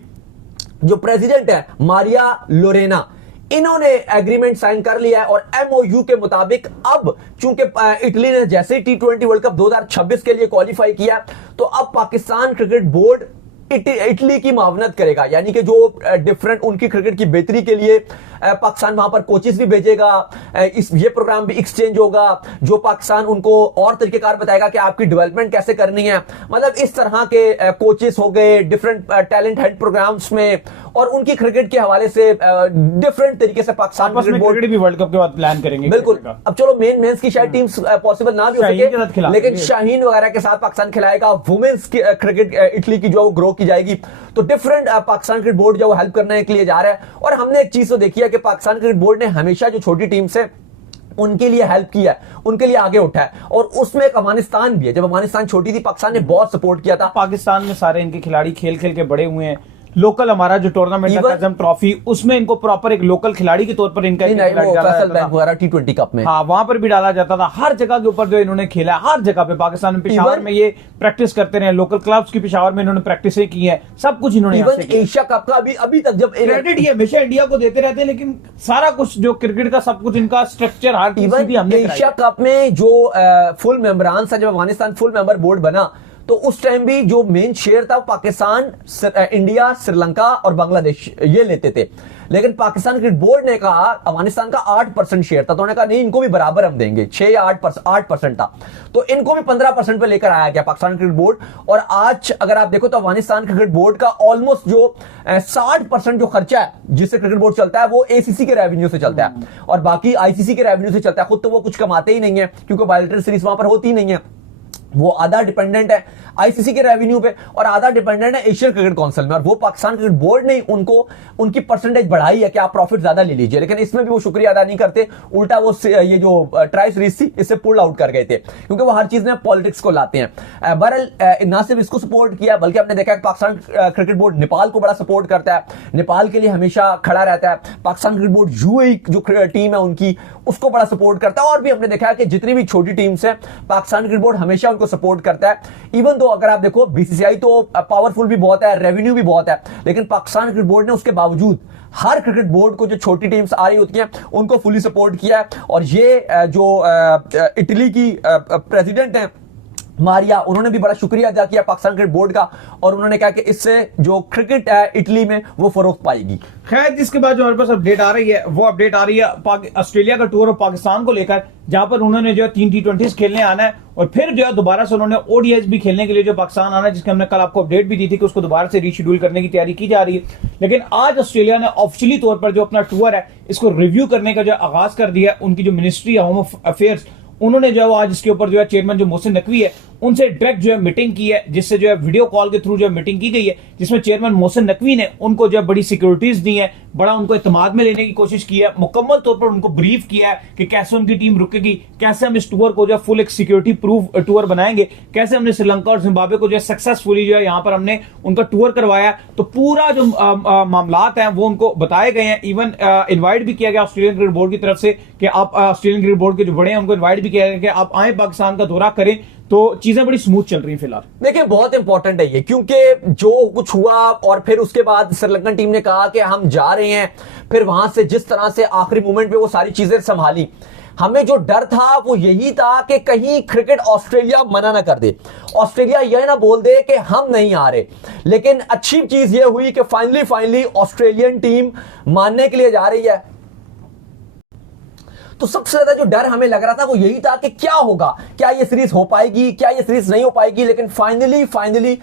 जो प्रेसिडेंट है मारिया लोरेना, इन्होंने एग्रीमेंट साइन कर लिया है। और एमओयू के मुताबिक अब चूंकि इटली ने जैसे ही टी20 वर्ल्ड कप 2026 के लिए क्वालिफाई किया, तो अब पाकिस्तान क्रिकेट बोर्ड इटली की मावनत करेगा, यानी कि जो डिफरेंट उनकी क्रिकेट की बेहतरी के लिए पाकिस्तान वहां पर कोचेस भी भेजेगा, ये प्रोग्राम भी एक्सचेंज होगा, जो पाकिस्तान उनको और तरीकेकार बताएगा कि आपकी डेवलपमेंट कैसे करनी है। मतलब इस तरह के कोचेस हो गए डिफरेंट टैलेंट हंट प्रोग्राम्स में, और उनकी क्रिकेट के हवाले से डिफरेंट तरीके से पाकिस्तान क्रिकेट बोर्ड भी वर्ल्ड कप के बाद प्लान करेंगे। बिल्कुल, अब चलो मेंस की शायद टीम्स पॉसिबल ना भी हो सके, लेकिन शाहीन वगैरह के साथ पाकिस्तान खिलाएगा। वुमेन्स क्रिकेट इटली की जो ग्रो की जाएगी, तो डिफरेंट पाकिस्तान क्रिकेट बोर्ड जो हेल्प करने के लिए जा रहा है। और हमने एक चीज तो देखी है कि पाकिस्तान क्रिकेट बोर्ड ने हमेशा जो छोटी टीम से उनके लिए हेल्प किया है, उनके लिए आगे उठा है, और उसमें एक अफगानिस्तान भी है। जब अफगानिस्तान छोटी थी पाकिस्तान ने बहुत सपोर्ट किया था। पाकिस्तान में सारे इनके खिलाड़ी खेल खेल के बड़े हुए हैं। लोकल हमारा जो टूर्नामेंट है काज़म ट्रॉफी, उसमें इनको प्रॉपर एक लोकल खिलाड़ी के तौर पर इनका टी20 कप में, हाँ, वहां पर भी डाला जाता था। हर जगह के ऊपर जो इन्होंने खेला, हर जगह पे पाकिस्तान में, पेशावर में ये प्रैक्टिस करते रहे, लोकल क्लब्स की पेशावर में इन्होंने प्रैक्टिस की है, सब कुछ इन्होंने एशिया कप का अभी तक जब क्रेडिट ये हमेशा इंडिया को देते रहते हैं, लेकिन सारा कुछ जो क्रिकेट का सब कुछ इनका स्ट्रक्चर हर चीज भी हमने एशिया कप में जो फुल मेंबरान था, जब अफगानिस्तान फुल मेंबर बोर्ड बना, तो उस टाइम भी जो मेन शेयर था पाकिस्तान, इंडिया, श्रीलंका और बांग्लादेश ये लेते थे। लेकिन पाकिस्तान क्रिकेट बोर्ड ने कहा अफगानिस्तान का 8% शेयर था, तो उन्होंने कहा नहीं, इनको भी बराबर हम देंगे। 6 या 8% था, तो इनको भी 15% पे लेकर आया गया पाकिस्तान क्रिकेट बोर्ड। और आज अगर आप देखो तो अफगानिस्तान क्रिकेट बोर्ड का ऑलमोस्ट जो 60% जो खर्चा है जिससे क्रिकेट बोर्ड चलता है, वो एसीसी के रेवेन्यू से चलता है और बाकी आईसीसी के रेवेन्यू से चलता है। खुद तो वो कुछ कमाते ही नहीं है, क्योंकि बायलैटरल सीरीज वहां पर होती ही नहीं है। वो आधा डिपेंडेंट है आईसीसी के रेवेन्यू पे और आधा डिपेंडेंट है एशियन क्रिकेट काउंसिल में, और वो पाकिस्तान क्रिकेट बोर्ड ने उनको उनकी परसेंटेज बढ़ाई है कि आप प्रॉफिट ज्यादा ले लीजिए, लेकिन इसमें भी वो शुक्रिया अदा नहीं करते, उल्टा वो ये जो ट्राई सीरीज थी इससे पुल आउट कर गए थे, क्योंकि वो हर चीज में पॉलिटिक्स को लाते हैं। बहरहाल ना सिर्फ इसको सपोर्ट किया बल्कि आपने देखा कि पाकिस्तान क्रिकेट बोर्ड नेपाल को बड़ा सपोर्ट करता है, नेपाल के लिए हमेशा खड़ा रहता है। पाकिस्तान क्रिकेट बोर्ड यूएई जो टीम है उनकी उसको बड़ा सपोर्ट करता है, और भी हमने देखा है कि जितनी भी छोटी टीम्स है पाकिस्तान क्रिकेट बोर्ड हमेशा उनको सपोर्ट करता है। इवन दो अगर आप देखो बीसीसीआई तो पावरफुल भी बहुत है, रेवेन्यू भी बहुत है, लेकिन पाकिस्तान क्रिकेट बोर्ड ने उसके बावजूद हर क्रिकेट बोर्ड को जो छोटी टीम्स आ रही होती हैं उनको फुली सपोर्ट किया है। और ये जो इटली की प्रेसिडेंट है मारिया, उन्होंने भी बड़ा शुक्रिया अदा किया पाकिस्तान क्रिकेट बोर्ड का, और उन्होंने कहा कि इससे जो क्रिकेट है इटली में वो फरोख्त पाएगी। खैर, जिसके बाद जो हमारे पास अपडेट आ रही है वो अपडेट आ रही है ऑस्ट्रेलिया का टूर और पाकिस्तान को लेकर, जहां पर उन्होंने जो है 3 T20 खेलने आना है और फिर जो है दोबारा से उन्होंने ओडीआईज भी खेलने के लिए जो पाकिस्तान आना है, जिसके हमने कल आपको अपडेट भी दी थी कि उसको दोबारा से रीशेड्यूल करने की तैयारी की जा रही है। लेकिन आज ऑस्ट्रेलिया ने ऑफिशियली तौर पर जो अपना टूर है इसको रिव्यू करने का जो आगाज कर दिया है। उनकी जो मिनिस्ट्री है होम अफेयर्स, उन्होंने जो है आज इसके ऊपर जो है चेयरमैन जो मोहसिन नकवी है उनसे डायरेक्ट जो है मीटिंग की है, जिससे जो है वीडियो कॉल के थ्रू जो है मीटिंग की गई है, जिसमें चेयरमैन मोहसिन नकवी ने उनको जो है बड़ी सिक्योरिटीज दी है, बड़ा उनको इत्मीनान में लेने की कोशिश की है, मुकम्मल तौर पर उनको ब्रीफ किया है कि कैसे उनकी टीम रुकेगी, कैसे हम इस टूर को जो है फुल एक सिक्योरिटी प्रूफ टूर बनाएंगे, कैसे हमने श्रीलंका और जिम्बाब्वे को जो है सक्सेसफुली जो है यहाँ पर हमने उनका टूर करवाया। तो पूरा जो मामलात हैं वो उनको बताए गए हैं। इवन इन्वाइट भी किया गया ऑस्ट्रेलियन क्रिकेट बोर्ड की तरफ से कि आप ऑस्ट्रेलियन क्रिकेट बोर्ड के जो बड़े हैं उनको इन्वाइट भी किया गया कि आप आए पाकिस्तान का दौरा करें। तो चीजें बड़ी स्मूथ चल रही हैं फिलहाल। देखिए बहुत इंपॉर्टेंट है ये, क्योंकि जो कुछ हुआ और फिर उसके बाद श्रीलंकन टीम ने कहा कि हम जा रहे हैं, फिर वहां से जिस तरह से आखिरी मोमेंट पे वो सारी चीजें संभाली, हमें जो डर था वो यही था कि कहीं क्रिकेट ऑस्ट्रेलिया मना ना कर दे, ऑस्ट्रेलिया यह ना बोल दे कि हम नहीं आ रहे। लेकिन अच्छी चीज ये हुई कि फाइनली ऑस्ट्रेलियन टीम मानने के लिए जा रही है। तो सबसे ज्यादा जो डर हमें लग रहा था वो यही था कि क्या होगा, क्या ये सीरीज हो पाएगी, क्या ये सीरीज नहीं हो पाएगी। लेकिन फाइनली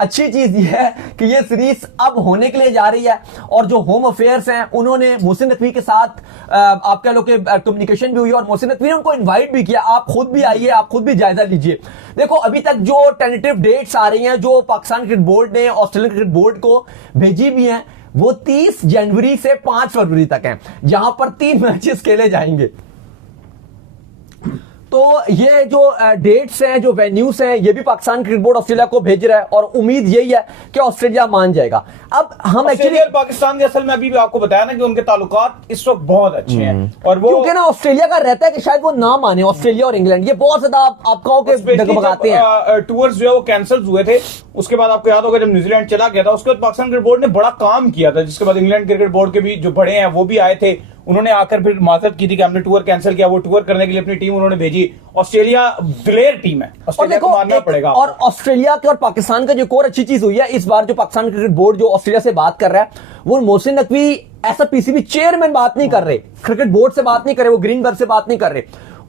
अच्छी चीज ये है कि ये सीरीज अब होने के लिए जा रही है, और जो होम अफेयर्स हैं उन्होंने मोहसिन नकवी के साथ आप कह लो कि कम्युनिकेशन भी हुई और मोहसिन नकवी ने उनको इनवाइट भी किया, आप खुद भी आइए, आप खुद भी जायजा लीजिए। देखो अभी तक जो टेंटेटिव डेट्स आ रही हैं जो पाकिस्तान क्रिकेट बोर्ड ने ऑस्ट्रेलियन क्रिकेट बोर्ड को भेजी भी हैं वो 30 जनवरी से 5 फरवरी तक हैं, जहां पर 3 मैचेस खेले जाएंगे। तो ये जो डेट्स हैं, जो वेन्यूज हैं, ये भी पाकिस्तान क्रिकेट बोर्ड ऑस्ट्रेलिया को भेज रहा है और उम्मीद यही है कि ऑस्ट्रेलिया मान जाएगा। अब हम एक्चुअली पाकिस्तान के असल में अभी भी आपको बताया ना कि उनके ताल्लुकात इस वक्त बहुत अच्छे हैं, और वो क्योंकि ना ऑस्ट्रेलिया का रहता है कि शायद वो ना माने, ऑस्ट्रेलिया और इंग्लैंड ये बहुत ज्यादा आप कहो कि डगमगाते हैं। टूर्स जो है वो कैंसिल हुए थे, उसके बाद आपको याद होगा जब न्यूजीलैंड चला गया था उसके बाद पाकिस्तान क्रिकेट बोर्ड ने बड़ा काम किया था, जिसके बाद इंग्लैंड क्रिकेट बोर्ड के भी जो बड़े हैं वो भी आए थे, उन्होंने आकर फिर माजरत की थी कि हमने टूर कैंसिल किया। वो टूर करने के लिए अपनी टीम उन्होंने भेजी। ऑस्ट्रेलिया दिलेर टीम है, ऑस्ट्रेलिया को मानना पड़ेगा। और ऑस्ट्रेलिया के और पाकिस्तान का जो एक और अच्छी चीज हुई है इस बार, जो पाकिस्तान क्रिकेट बोर्ड जो ऑस्ट्रेलिया से बात कर रहा है वो मोहसिन नकवी ऐसा पीसीबी चेयरमैन बात नहीं कर रहे, क्रिकेट बोर्ड से बात नहीं कर रहे, वो ग्रीनबर्ग से बात नहीं कर रहे,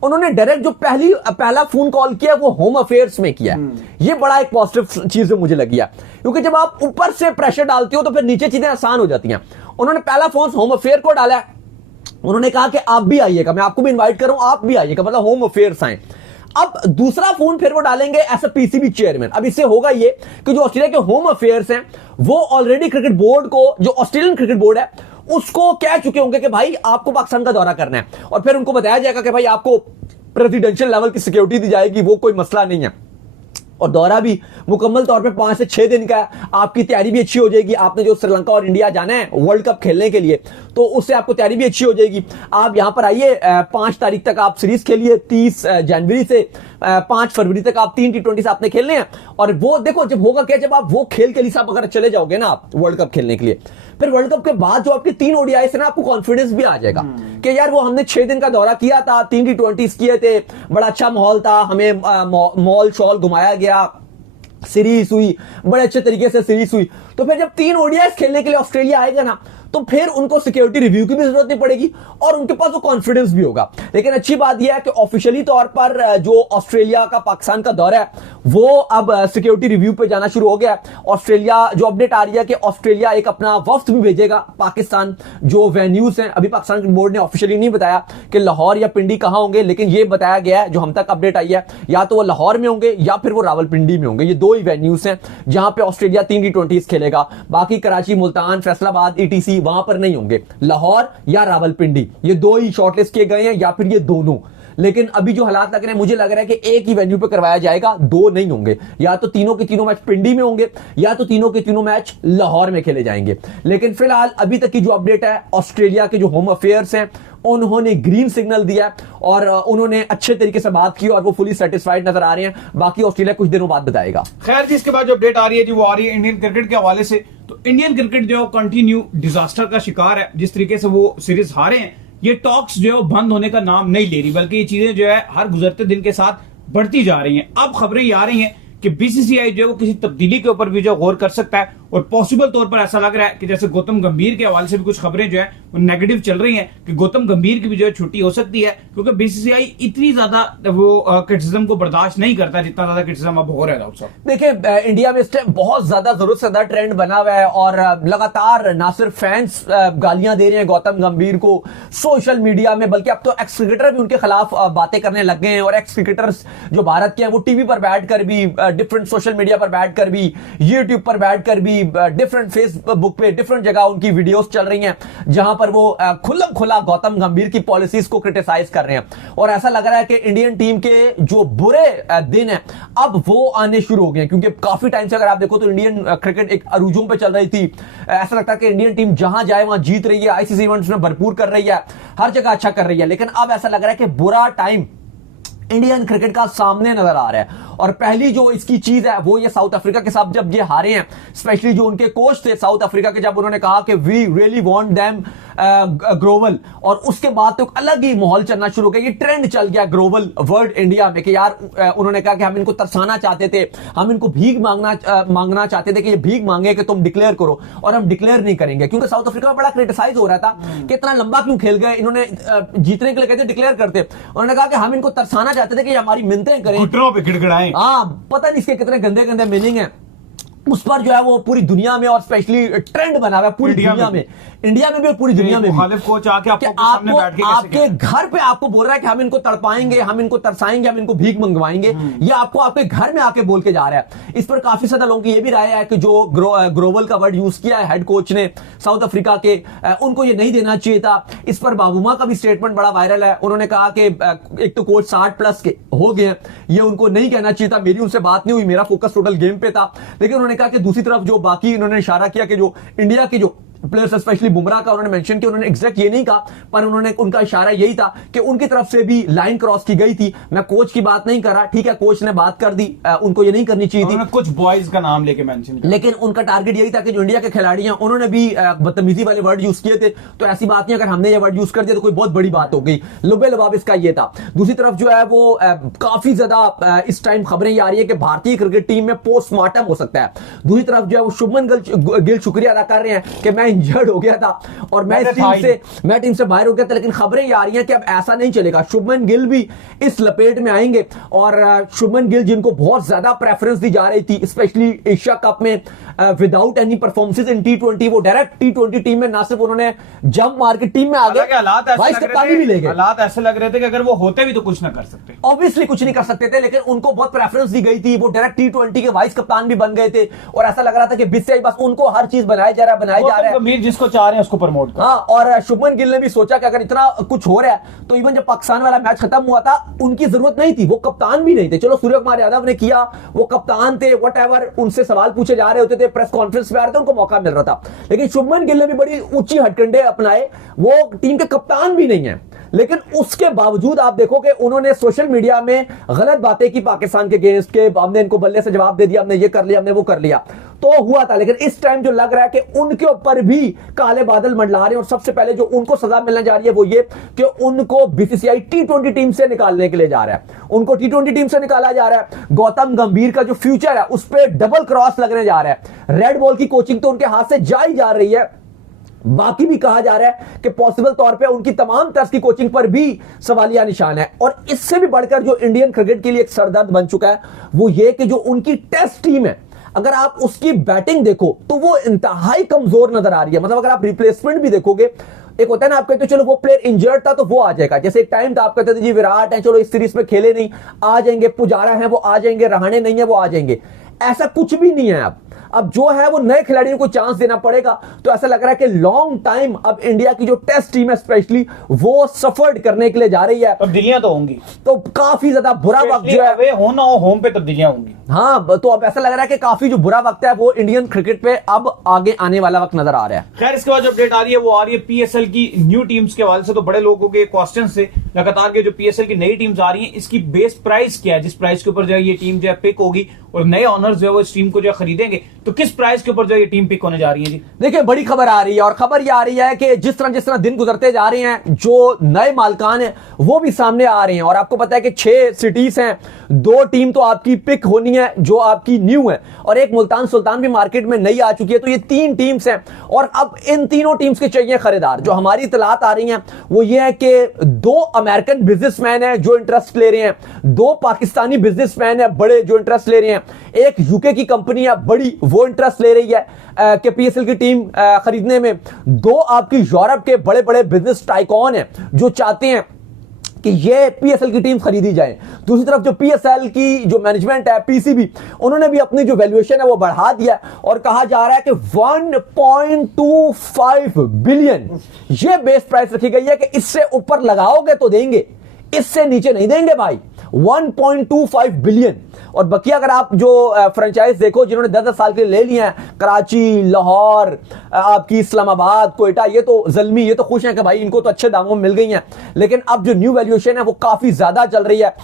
उन्होंने डायरेक्ट जो पहला फोन कॉल किया वो होम अफेयर्स में किया। ये बड़ा एक पॉजिटिव चीज मुझे लगी है, क्योंकि जब आप ऊपर से प्रेशर डालते हो तो फिर नीचे चीजें आसान हो जाती हैं। उन्होंने पहला फोन होम अफेयर को डाला है, उन्होंने कहा कि आप भी आइएगा, मैं आपको भी इनवाइट करूं, आप भी आइएगा, मतलब होम अफेयर्स आए। अब दूसरा फोन फिर वो डालेंगे एज अ पीसीबी चेयरमैन। अब इससे होगा ये कि जो ऑस्ट्रेलिया के होम अफेयर्स हैं वो ऑलरेडी क्रिकेट बोर्ड को, जो ऑस्ट्रेलियन क्रिकेट बोर्ड है उसको कह चुके होंगे कि भाई आपको पाकिस्तान का दौरा करना है, और फिर उनको बताया जाएगा कि भाई आपको प्रेसिडेंशियल लेवल की सिक्योरिटी दी जाएगी, वो कोई मसला नहीं है। और दौरा भी मुकम्मल तौर पे 5 से 6 दिन का है, आपकी तैयारी भी अच्छी हो जाएगी। आपने जो श्रीलंका और इंडिया जाना है वर्ल्ड कप खेलने के लिए, तो उससे आपको तैयारी भी अच्छी हो जाएगी। आप यहां पर आइए, 5 तारीख तक आप सीरीज खेलिए, 30 जनवरी से 5 फरवरी तक आप 3 T20 आपने खेलने हैं। और वो देखो जब होगा क्या, जब आप वो खेल के लिए आप अगर चले जाओगे ना आप वर्ल्ड कप खेलने के लिए, फिर वर्ल्ड कप के बाद जो आपके 3 ODI से ना आपको कॉन्फिडेंस भी आ जाएगा कि यार वो हमने 6 दिन का दौरा किया था, 3 T20 किए थे, बड़ा अच्छा माहौल था, हमें मॉल शॉल घुमाया गया, सीरीज हुई, बड़े अच्छे तरीके से सीरीज हुई। तो फिर जब 3 ODIs खेलने के लिए ऑस्ट्रेलिया आएगा ना, तो फिर उनको सिक्योरिटी रिव्यू की भी जरूरत नहीं पड़ेगी और उनके पास वो कॉन्फिडेंस भी होगा। लेकिन अच्छी बात यह है कि ऑफिशियली तौर पर जो ऑस्ट्रेलिया का पाकिस्तान का दौरा है वो अब सिक्योरिटी रिव्यू पे जाना शुरू हो गया। ऑस्ट्रेलिया जो अपडेट आ रही है कि ऑस्ट्रेलिया एक अपना वफ्द भी भेजेगा पाकिस्तान। जो वेन्यूज हैं अभी पाकिस्तान बोर्ड ने ऑफिशियली नहीं बताया कि लाहौर या पिंडी कहां होंगे, लेकिन ये बताया गया है जो हम तक अपडेट आई है या तो वो लाहौर में होंगे या फिर वो रावलपिंडी में होंगे। ये दो ही वेन्यूज हैं जहां पे ऑस्ट्रेलिया 3 T20 खेलेगा। बाकी कराची, मुल्तान, फैसलाबाद, ETC वहां पर नहीं होंगे। लाहौर या रावलपिंडी ये दो ही शॉर्टलिस्ट किए गए हैं या फिर ये दोनों। लेकिन अभी जो हालात लग रहे हैं मुझे लग रहा है कि एक ही वेन्यू पे करवाया जाएगा, दो नहीं होंगे। या तो तीनों के तीनों मैच पिंडी में होंगे या तो तीनों के तीनों मैच लाहौर में खेले जाएंगे। लेकिन फिलहाल अभी तक की जो अपडेट है ऑस्ट्रेलिया के जो होम अफेयर्स हैं उन्होंने ग्रीन सिग्नल दिया और उन्होंने अच्छे तरीके से बात की और वो फुली सेटिस्फाइड नजर आ रहे हैं। बाकी ऑस्ट्रेलिया कुछ दिनों बाद बताएगा। खैर जी, इसके बाद जो अपडेट आ रही है जी वो आ रही है इंडियन क्रिकेट के हवाले से। तो इंडियन क्रिकेट जो कंटिन्यू डिजास्टर का शिकार है। जिस तरीके से वो सीरीज हारे हैं, ये टॉक्स जो है बंद होने का नाम नहीं ले रही, बल्कि ये चीजें जो है हर गुजरते दिन के साथ बढ़ती जा रही हैं। अब खबरें ये आ रही हैं कि BCCI जो है वो किसी तब्दीली के ऊपर भी जो गौर कर सकता है और पॉसिबल तौर पर ऐसा लग रहा है कि जैसे गौतम गंभीर के हवाले से भी कुछ खबरें जो है वो नेगेटिव चल रही हैं कि गौतम गंभीर की भी जो है छुट्टी हो सकती है, क्योंकि BCCI इतनी ज्यादा वो क्रिटिसिज्म को बर्दाश्त नहीं करता जितना ज्यादा क्रिटिसिज्म अब हो रहा है। डॉक्टर साहब देखिए, इंडिया में इस टाइम बहुत ज्यादा जरूरत से ज्यादा ट्रेंड बना हुआ है और लगातार ना सिर्फ फैंस गालियां दे रहे हैं गौतम गंभीर को सोशल मीडिया में, बल्कि अब तो एक्स क्रिकेटर भी उनके खिलाफ बातें करने लग गए हैं। और एक्स क्रिकेटर्स जो भारत के हैं वो टीवी पर बैठकर भी, डिफरेंट सोशल मीडिया पर बैठकर भी, यूट्यूब पर बैठकर भी, डिफरेंट फेसबुक पे डिफरेंट जगह उनकी वीडियोस चल रही हैं जहां पर वो खुल्लम खुला गौतम गंभीर की पॉलिसीज को क्रिटिसाइज कर रहे हैं। और ऐसा लग रहा है कि इंडियन टीम के जो बुरे दिन हैं अब वो आने शुरू हो गए हैं, क्योंकि काफी टाइम से अगर आप देखो तो इंडियन क्रिकेट एक अरूजों पे चल रही थी। ऐसा लगता है कि इंडियन टीम जहां जाए वहां जीत रही है, आईसीसी इवेंट्स में भरपूर कर रही है, हर जगह अच्छा कर रही है। लेकिन अब ऐसा लग रहा है कि बुरा टाइम इंडियन क्रिकेट का सामने नजर आ रहा है। और पहली जो इसकी चीज है वो ये साउथ अफ्रीका के साथ जब ये हारे हैं, स्पेशली जो उनके कोच थे साउथ अफ्रीका के, जब उन्होंने कहा कि we really want them global, और उसके बाद तो अलग ही माहौल चलना शुरू हो गया। ये ट्रेंड चल गया ग्लोबल वर्ल्ड इंडिया में कि यार उन्होंने कहा कि हम इनको तरसाना चाहते थे, हम इनको भीख मांगना चाहते थे कि ये भीख मांगे कि तुम डिक्लेयर करो, और हम डिक्लेयर नहीं करेंगे। क्योंकि साउथ अफ्रीका में बड़ा क्रिटिसाइज हो रहा था कि इतना लंबा क्यों खेल गए, इन्होंने जीतने के लिए कहते डिक्लेयर करते। उन्होंने कहा कि हम इनको तरसाना चाहते थे कि हमारी मिन्नतें करें, घुटनों पे गिड़गिड़ाएं। हाँ, पता नहीं इसके कितने गंदे गंदे मीनिंग है। उस पर जो है वो पूरी दुनिया में और स्पेशली ट्रेंड बना हुआ है पूरी दुनिया में, इंडिया में भी और पूरी दुनिया में भी। मुखालिफ कोच आके आपके घर पे आपको बोल रहा है कि हम इनको तड़पाएंगे, हम इनको तरसाएंगे, हम इनको भीख मंगवाएंगे, ये आपको आपके घर में आके बोल के जा रहा है। इस पर काफी ज्यादा लोगों की ये भी राय है कि जो ग्लोबल का वर्ड यूज किया है हेड कोच ने साउथ अफ्रीका के, उनको ये नहीं देना चाहिए था। इस पर बाबूमा का भी स्टेटमेंट बड़ा वायरल है। उन्होंने कहा कि एक तो कोच 60+ के हो गए, ये उनको नहीं कहना चाहिए था, मेरी उनसे बात नहीं हुई, मेरा फोकस टोटल गेम पे था। लेकिन उन्होंने कहा कि दूसरी तरफ जो बाकी उन्होंने इशारा किया कि जो इंडिया के जो प्लेयर्स स्पेशली बुमराह का उन्होंने मेंशन किया, उन्होंने एग्जैक्ट ये नहीं कहा पर उन्होंने उनका इशारा यही था कि उनकी तरफ से भी लाइन क्रॉस की गई थी। मैं कोच की बात नहीं कर रहा, ठीक है कोच ने बात कर दी, उनको ये नहीं करनी चाहिए थी। कुछ बॉयज का नाम लेके मेंशन किया, लेकिन उनका टारगेट यही था कि जो इंडिया के खिलाड़ी हैं उन्होंने भी बदतमीजी वाले वर्ड यूज किए थे। तो ऐसी बात नहीं, अगर हमने ये वर्ड यूज कर दिया तो कोई बहुत बड़ी बात हो गई। लुबे लबाब इसका ये था। दूसरी तरफ जो है वो काफी ज्यादा इस टाइम खबरें आ रही है कि भारतीय क्रिकेट टीम में पोस्टमार्टम हो सकता है। दूसरी तरफ जो है वो शुभमन गिल शुक्रिया अदा कर रहे हैं कि मैं इंजर्ड हो गया था और मैं टीम से बाहर हो गया था। लेकिन खबरें ये आ रही हैं कि अब ऐसा नहीं चलेगा, शुभमन गिल भी इस लपेट में आएंगे। और शुभमन गिल जिनको बहुत ज्यादा प्रेफरेंस दी जा रही थी स्पेशली एशिया कप में विदाउट एनी परफॉर्मेंसेस इन T20, वो डायरेक्ट T20 टीम में ना सिर्फ उन्होंने जंप मार के टीम में आ गए, वाइस कप्तानी भी ले गए। हालात ऐसे लग रहे थे कि अगर वो होते भी तो कुछ ना कर सकते, ऑब्वियसली कुछ नहीं कर सकते थे, लेकिन उनको बहुत प्रेफरेंस दी गई थी, वो डायरेक्ट T20 के वाइस कप्तान भी बन गए थे। और ऐसा लग रहा था कि BCCI बस उनको हर चीज बनाया जा रहा है, जिसको चाह रहे हैं उसको प्रमोट कर। हाँ, और शुभमन गिल ने भी सोचा कि अगर इतना कुछ हो रहा है तो इवन जब पाकिस्तान वाला मैच खत्म हुआ था उनकी जरूरत नहीं थी, वो कप्तान भी नहीं थे। चलो सूर्य कुमार यादव ने किया, वो कप्तान थे, व्हाटएवर, उनसे सवाल पूछे जा रहे होते थे, प्रेस कॉन्फ्रेंस में आ रहे थे, उनको मौका मिल रहा था। लेकिन शुभमन गिल ने भी बड़ी ऊंची हथकंडे अपनाए, वो टीम के कप्तान भी नहीं है। लेकिन उसके बावजूद आप देखो कि उन्होंने सोशल मीडिया में गलत बातें की पाकिस्तान के अगेंस्ट के, हमने इनको बल्ले से जवाब दे दिया, हमने ये कर लिया, हमने वो कर लिया, तो हुआ था। लेकिन इस टाइम जो लग रहा है कि उनके ऊपर भी काले बादल मंडला रहे हैं और सबसे पहले जो उनको सजा मिलने जा रही है वो ये कि उनको BCCI T20 टीम से निकालने के लिए जा रहा है, उनको T20 टीम से निकाला जा रहा है। गौतम गंभीर का जो फ्यूचर है उस पर डबल क्रॉस लगने जा रहा है। रेड बॉल की कोचिंग तो उनके हाथ से जा ही जा रही है, बाकी भी कहा जा रहा है कि पॉसिबल तौर पे उनकी तमाम तर्ज की कोचिंग पर भी सवालिया निशान है। और इससे भी बढ़कर जो इंडियन क्रिकेट के लिए एक सरदर्द बन चुका है वो ये कि जो उनकी टेस्ट टीम है, अगर आप उसकी बैटिंग देखो तो वो इंतहाई कमजोर नजर आ रही है। मतलब अगर आप रिप्लेसमेंट भी देखोगे, एक होता है ना, आप कहते हो चलो वो प्लेयर इंजर्ड था तो वो आ जाएगा, जैसे एक टाइम था आप कहते थे जी विराट है, चलो इस सीरीज में खेले नहीं, आ जाएंगे, पुजारा है वो आ जाएंगे, रहाणे नहीं है वो आ जाएंगे। ऐसा कुछ भी नहीं है। अब जो है वो नए खिलाड़ियों को चांस देना पड़ेगा। तो ऐसा लग रहा है कि लॉन्ग टाइम अब इंडिया की जो टेस्ट टीम है स्पेशली वो सफर्ड करने के लिए जा रही है। तब्दीलियां तो होंगी, तो काफी ज्यादा बुरा वक्त जो है, अवे हो ना हो होम पे तब्दीलियां होंगी। हाँ, तो अब ऐसा लग रहा है कि काफी जो बुरा वक्त है वो इंडियन क्रिकेट पे अब आगे आने वाला वक्त नजर आ रहा है। खैर, इसके बाद जो अपडेट आ रही है वो आ रही है पीएसएल की न्यू टीम्स के हवाले से। तो बड़े लोगों के क्वेश्चन से लगातार के जो पीएसएल की नई टीम्स आ रही हैं, इसकी बेस प्राइस क्या है, जिस प्राइस के ऊपर जो है ये टीम जो है पिक होगी और नए ऑनर्स जो है वो इस टीम को जो है खरीदेंगे, तो किस प्राइस के ऊपर जो ये टीम पिक होने जा रही है जी? देखिए, बड़ी खबर आ रही है और खबर ये आ रही है कि जिस तरह दिन गुजरते जा रहे हैं, जो नए मालकान हैं वो भी सामने आ रहे हैं। और आपको पता है कि 6 सिटीज हैं, 2 टीम तो आपकी पिक होनी है जो आपकी न्यू है, और एक मुल्तान सुल्तान भी मार्केट में नई आ चुकी है। तो ये 3 टीम्स हैं और अब इन तीनों टीम्स के चाहिए खरीदार। जो हमारी इतलात आ रही हैं वो ये है कि 2 अमेरिकन बिजनेसमैन हैं जो इंटरेस्ट ले रहे हैं, 2 पाकिस्तानी बिजनेसमैन हैं बड़े जो इंटरेस्ट ले रहे हैं, एक यूके की कंपनी है बड़ी वो इंटरेस्ट ले रही है कि पीएसएल की टीम खरीदने में, 2 आपकी यूरोप के बड़े बड़े बिजनेस टाइकॉन हैं जो चाहते हैं कि ये पीएसएल की टीम खरीदी जाए। दूसरी तरफ जो पीएसएल की जो मैनेजमेंट है, पीसीबी, उन्होंने भी अपनी जो वैल्यूएशन है वो बढ़ा दिया और कहा जा रहा है कि 1.25 बिलियन ये बेस प्राइस रखी गई है कि इससे ऊपर लगाओगे तो देंगे, इससे नीचे नहीं देंगे भाई। 1.25 बिलियन। और बकिया अगर आप जो फ्रेंचाइज देखो जिन्होंने 10-10 साल के लिए ले लिए हैं, कराची, लाहौर, आपकी इस्लामाबाद, कोयटा, ये तो जल्मी, ये तो खुश हैं कि भाई इनको तो अच्छे दामों में मिल गई हैं। लेकिन अब जो न्यू वैल्यूएशन है वो काफी ज्यादा चल रही है।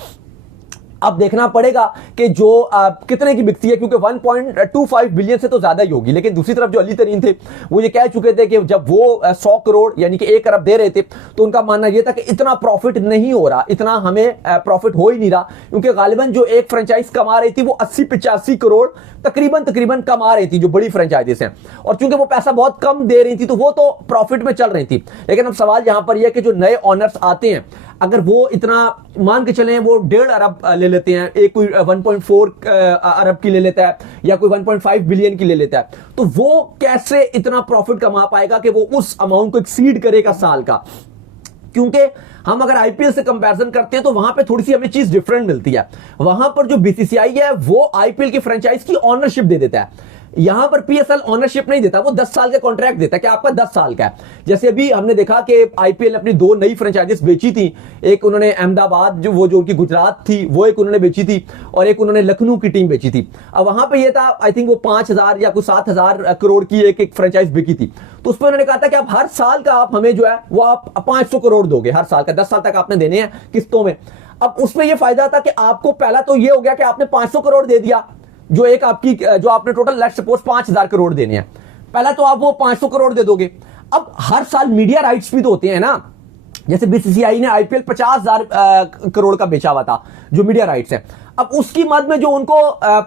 अब देखना पड़ेगा कि जो कितने की बिकती है, क्योंकि 1.25 बिलियन से तो ज्यादा ही होगी। लेकिन दूसरी तरफ जो अली तरीन थे वो ये कह चुके थे कि जब वो 100 करोड़ यानी कि 1 अरब दे रहे थे तो उनका मानना यह था कि इतना प्रॉफिट नहीं हो रहा, इतना हमें प्रॉफिट हो ही नहीं रहा, क्योंकि गालिबन जो एक फ्रेंचाइज कमा रही थी वो 80-85 करोड़ तकरीबन कमा रही थी जो बड़ी फ्रेंचाइजीज हैं। और चूंकि वो पैसा बहुत कम दे रही थी तो वो तो प्रॉफिट में चल रही थी। लेकिन अब सवाल यहां पर यह कि जो नए ऑनर्स आते हैं, अगर वो इतना मान के चलें वो 1.5 अरब ले लेते हैं, एक कोई 1.4 अरब की ले लेता है या कोई 1.5 बिलियन की ले लेता है, तो वो कैसे इतना प्रॉफिट कमा पाएगा कि वो उस अमाउंट को एक्सीड करेगा साल का? क्योंकि हम अगर आईपीएल से कंपैरिजन करते हैं तो वहां पे थोड़ी सी हमें चीज डिफरेंट मिलती है। वहां पर जो बीसीसीआई है वो आईपीएल की फ्रेंचाइज की ऑनरशिप दे देता है, यहां पर पीएसएल ऑनरशिप नहीं देता, वो 10 साल का कॉन्ट्रैक्ट देता है कि आपका 10 साल का है। जैसे अभी हमने देखा कि आईपीएल ने अपनी 2 नई फ्रेंचाइजीज बेची थी, एक उन्होंने अहमदाबाद जो उनकी गुजरात थी वो एक उन्होंने बेची थी, और एक उन्होंने लखनऊ की टीम बेची थी। अब वहां पे ये था, आई थिंक वो 5,000 या कुछ 7,000 करोड़ की एक फ्रेंचाइज बिकी थी। तो उसमें उन्होंने कहा था कि आप हर साल का आप हमें जो है वो आप 500 करोड़ दोगे हर साल का, 10 साल तक आपने देने हैं किस्तों में। अब उसमें यह फायदा था कि आपको पहला तो ये हो गया कि आपने 500 करोड़ दे दिया, जो एक आपकी जो आपने टोटल लेट्स सपोज 5,000 करोड़ देने हैं, पहला तो आप वो 500 करोड़ दे दोगे। अब हर साल मीडिया राइट्स भी तो होते हैं ना, जैसे बीसीसीआई ने आईपीएल 50,000 करोड़ का बेचा हुआ था जो मीडिया राइट्स है। अब उसकी मद में जो उनको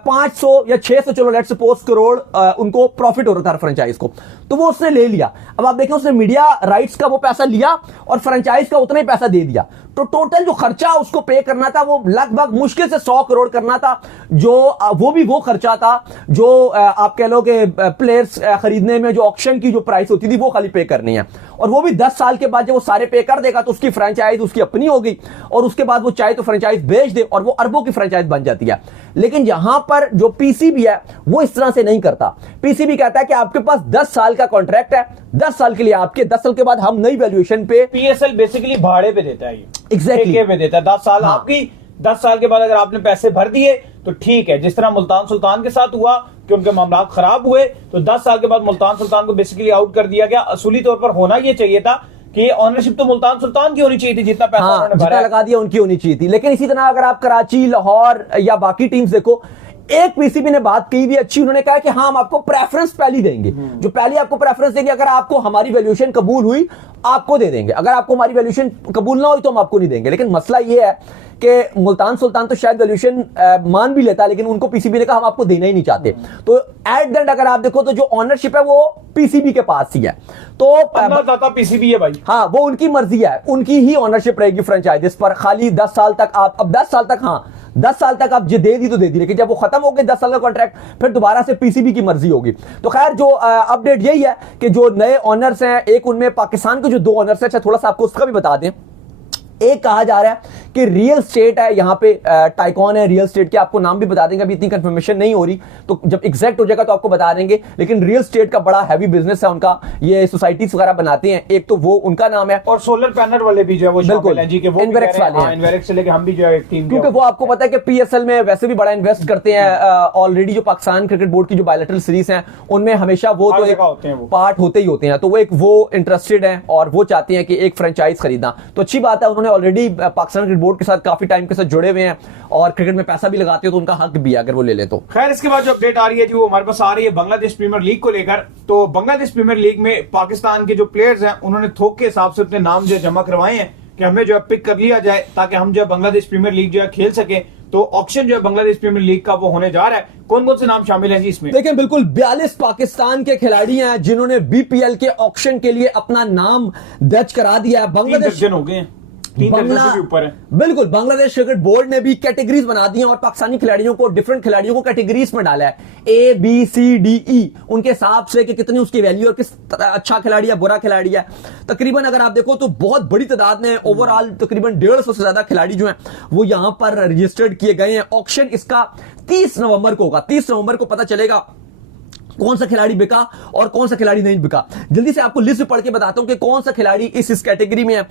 500 या 600 चलो लेट्स सपोज करोड़ उनको प्रॉफिट हो रहा था फ्रेंचाइज को, तो वो उसने ले लिया। अब आप देखें उसने मीडिया राइट्स का वो पैसा लिया और फ्रेंचाइज का उतना ही पैसा दे दिया, तो टोटल जो खर्चा उसको पे करना था वो लगभग मुश्किल से 100 करोड़ करना था, जो वो भी वो खर्चा था जो आप कह लो कि प्लेयर्स खरीदने में जो ऑक्शन की जो प्राइस होती थी वो खाली पे करनी है। और वो भी 10 साल के बाद जब वो सारे पे कर देगा तो उसकी फ्रेंचाइज उसकी अपनी हो गई, और उसके बाद वो चाहे तो फ्रेंचाइज बेच दे और वो अरबों की फ्रेंचाइज बन जाती है। लेकिन यहां पर जो पीसीबी है वो इस तरह से नहीं करता। पीसीबी कहता है कि आपके पास 10 साल का कॉन्ट्रैक्ट है, 10 साल के लिए आपके, 10 साल के बाद हम नई वैल्यूएशन पे, पीएसएल बेसिकली भाड़े पे देता है, ये एग्जैक्टली पे देता है 10 साल हाँ। आपकी, 10 साल के बाद अगर आपने पैसे भर दिए तो ठीक है, जिस तरह मुल्तान सुल्तान के साथ हुआ कि उनके मामला खराब हुए तो 10 साल के बाद मुल्तान सुल्तान को बेसिकली आउट कर दिया गया। असूली तौर पर होना यह चाहिए था कि ऑनरशिप तो मुल्तान सुल्तान की होनी चाहिए थी, जितना पैसा उन्होंने भरा लगा दिया उनकी होनी चाहिए थी। लेकिन इसी तरह अगर आप कराची, लाहौर या बाकी टीम्स देखो, एक पीसीबी ने बात की भी अच्छी, उन्होंने कहा कि हाँ हम आपको प्रेफरेंस पहली देंगे, जो पहली आपको प्रेफरेंस देंगे, अगर आपको हमारी वैल्यूएशन कबूल हुई आपको दे देंगे, अगर आपको हमारी वैल्यूएशन कबूल ना हुई तो हम आपको नहीं देंगे। लेकिन मसला ये है कि मुल्तान सुल्तान तो शायद वैल्यूएशन मान भी लेता, लेकिन उनको पीसीबी ने कहा हम आपको देना ही नहीं चाहते। तो एट द एंड अगर आप देखो तो जो ऑनरशिप है वो पीसीबी के पास ही है, तो पीसीबी है भाई, हाँ वो उनकी मर्जी है, उनकी ही ऑनरशिप रहेगी फ्रेंचाइजीज पर। खाली 10 साल तक आप, अब 10 साल तक, हाँ 10 साल तक आप दे दी तो दे दी, लेकिन जब वो खत्म हो गए 10 साल का कॉन्ट्रैक्ट, फिर दोबारा से पीसीबी की मर्जी होगी। तो खैर जो अपडेट यही है कि जो नए ऑनर्स हैं, एक उनमें पाकिस्तान के जो 2 ऑनर्स हैं, अच्छा थोड़ा सा आपको उसका भी बता दें। एक कहा जा रहा है कि रियल स्टेट है, यहां पे टाइकॉन है रियल स्टेट के, आपको नाम भी बता देंगे, अभी इतनी कंफर्मेशन नहीं हो रही, तो जब एग्जैक्ट हो जाएगा तो आपको बता देंगे। लेकिन रियल स्टेट का बड़ा हैवी बिजनेस है उनका, ये सोसाइटीज वगैरह बनाते हैं, एक तो वो उनका नाम है, और सोलर पैनल वाले भी जो है वो बिल्कुल जी के वो इनवेरेक्स वाले हैं, इनवेरेक्स से लेके हम भी जो है एक टीम, क्योंकि वो आपको पता है कि पीएसएल में वैसे भी बड़ा इन्वेस्ट करते हैं ऑलरेडी। जो पाकिस्तान क्रिकेट बोर्ड की जो बायलैटरल सीरीज हैं उनमें हमेशा वो तो एक पार्ट होते ही होते हैं, तो वो एक वो इंटरेस्टेड हैं और वो चाहते हैं कि एक फ्रेंचाइज खरीदना। तो अच्छी बात है, उन्होंने ऑलरेडी पाकिस्तान क्रिकेट बोर्ड के साथ काफी टाइम के साथ जुड़े हुए हैं और क्रिकेट में पैसा भी लगाते हो, तो उनका हक भी है अगर वो ले ले तो। खैर इसके बाद जो अपडेट आ रही है जी वो हमारे पास आ रही है बांग्लादेश प्रीमियर लीग को लेकर। तो बांग्लादेश प्रीमियर लीग में पाकिस्तान के जो प्लेयर्स हैं उन्होंने थोक के हिसाब से अपने नाम जो जमा करवाए हैं कि हमें जो है पिक कर लिया जाए ताकि हम जो बांग्लादेश प्रीमियर लीग जो है खेल सके। तो ऑक्शन जो है बांग्लादेश प्रीमियर लीग का वो होने जा रहा है। कौन कौन से नाम शामिल हैं जी इसमें? देखिए बिल्कुल 42 पाकिस्तान के खिलाड़ी हैं जिन्होंने बीपीएल के ऑक्शन के लिए अपना नाम दर्ज करा दिया है। बांग्लादेश हो गए हैं, 3 दर्जन से भी ऊपर है। बिल्कुल, बांग्लादेश क्रिकेट बोर्ड ने भी कैटेगरीज बना दी हैं और पाकिस्तानी खिलाड़ियों को, डिफरेंट खिलाड़ियों को कैटेगरीज में डाला है, A B C D E, उनके हिसाब से कि कितनी उसकी वैल्यू और किस अच्छा खिलाड़ी है बुरा खिलाड़ी है। तकरीबन अगर आप देखो तो बहुत बड़ी तादाद में, ओवरऑल तकरीबन 150 से ज्यादा खिलाड़ी जो हैं वो यहां पर रजिस्टर्ड किए गए हैं। ऑक्शन इसका 30 नवंबर को होगा, 30 नवंबर को पता चलेगा कौन सा खिलाड़ी बिका और कौन सा खिलाड़ी नहीं बिका। जल्दी से आपको लिस्ट पढ़ के बताता हूं कि कौन सा खिलाड़ी इस कैटेगरी में है।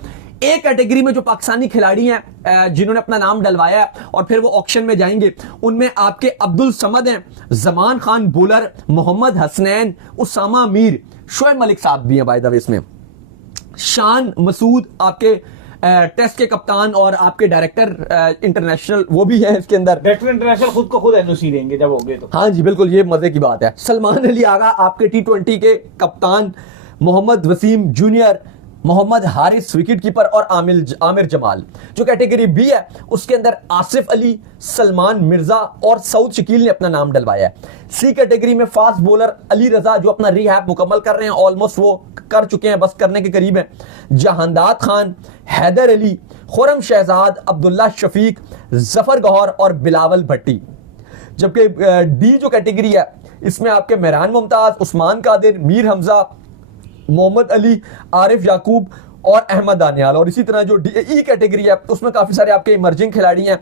एक कैटेगरी में जो पाकिस्तानी खिलाड़ी हैं जिन्होंने अपना नाम डलवाया है और फिर वो ऑक्शन में जाएंगे, उनमें आपके अब्दुल समद हैं, जमान खान बॉलर, मोहम्मद हसनैन, उसामा मीर, शोएब मलिक साहब भी हैं बाय द वे इसमें, शान मसूद आपके टेस्ट के कप्तान और आपके डायरेक्टर इंटरनेशनल वो भी है इसके अंदर। डायरेक्टर इंटरनेशनल खुद को खुद एनओसी देंगे जब होंगे तो। हाँ जी बिल्कुल, ये मजे की बात है। सलमान अली आगा आपके T20 के कप्तान, Mohammad Waseem junior, Mohammad Haris wicket keeper और आमिर जमाल। जो कैटेगरी बी है उसके अंदर आसिफ अली, सलमान मिर्जा और सऊद शकील ने अपना नाम डलवाया है। सी कैटेगरी में फास्ट बॉलर अली रजा जो अपना रिहैब मुकम्मल कर रहे हैं, ऑलमोस्ट वो कर चुके हैं, बस करने के करीब हैं। जहांदाद खान, हैदर अली, खुरम शहजाद, अब्दुल्ला शफीक, जफर गौहर और बिलावल भट्टी। जबकि डी जो कैटेगरी है इसमें आपके मेहरान मुमताज, उस्मान कादिर, मीर हमजा, मोहम्मद अली, आरिफ याकूब और अहमद दानियाल। और इसी तरह जो ई कैटेगरी है उसमें काफी सारे आपके इमर्जिंग खिलाड़ी हैं,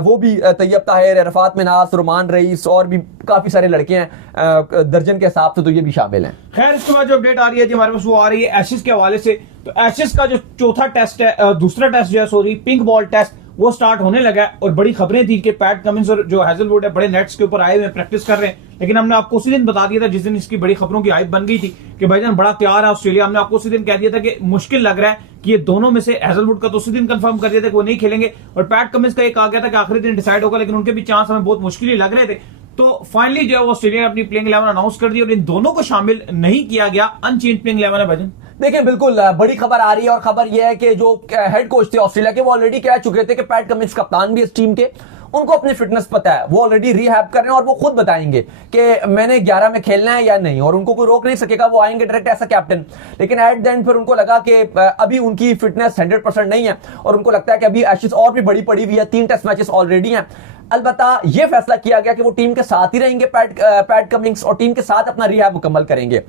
वो भी तैयब ताहिर, रफात मिनास, रुमान रईस और भी काफी सारे लड़के हैं दर्जन के हिसाब से, तो ये भी शामिल हैं। खैर इसके बाद जो अपडेट आ रही है जी हमारे पास वो आ रही है एशेज के हवाले से। तो एशेज का जो चौथा टेस्ट है, दूसरा टेस्ट जो है सॉरी पिंक बॉल टेस्ट, वो स्टार्ट होने लगा है। और बड़ी खबरें थी कि पैट कमिंस और जो हैजलवुड है बड़े नेट्स के ऊपर आए हुए प्रैक्टिस कर रहे हैं। लेकिन हमने आपको उसी दिन बता दिया था जिस दिन इसकी बड़ी खबरों की हाइप बन गई थी कि भाईजान बड़ा तैयार है ऑस्ट्रेलिया। हमने आपको उसी दिन कह दिया था कि मुश्किल लग रहा है कि ये दोनों में से, हैजलवुड का तो उसी दिन कंफर्म कर दिया था कि वो नहीं खेलेंगे और पैट कमिंस का एक आ गया था कि आखिरी दिन डिसाइड होगा, लेकिन उनके भी चांस हमें बहुत मुश्किल ही लग रहे थे। तो फाइनली जो है ऑस्ट्रेलिया ने अपनी प्लेइंग 11 अनाउंस कर दी और इन दोनों को शामिल नहीं किया गया, अनचेंज प्लेइंग 11 है भजन। देखिए बिल्कुल बड़ी खबर आ रही है और खबर यह है कि जो हेड कोच थे ऑस्ट्रेलिया के वो ऑलरेडी कह चुके थे कि पैट कमिंस कप्तान भी इस टीम के, उनको अपनी फिटनेस पता है, वो ऑलरेडी रिहैब कर रहे हैं और वो खुद बताएंगे कि मैंने 11 में खेलना है या नहीं, और उनको कोई रोक नहीं सकेगा, वो आएंगे डायरेक्ट ऐसा कैप्टन। लेकिन एट द एंड फिर उनको लगा कि अभी उनकी फिटनेस 100% नहीं है और उनको लगता है कि अभी एशेज और भी बड़ी पड़ी हुई है, 3 टेस्ट मैचेस ऑलरेडी हैं। अलबत्ता यह फैसला किया गया कि वो टीम के साथ ही रहेंगे पैट कमिंस और टीम के साथ अपना रिहैब मुकम्मल करेंगे।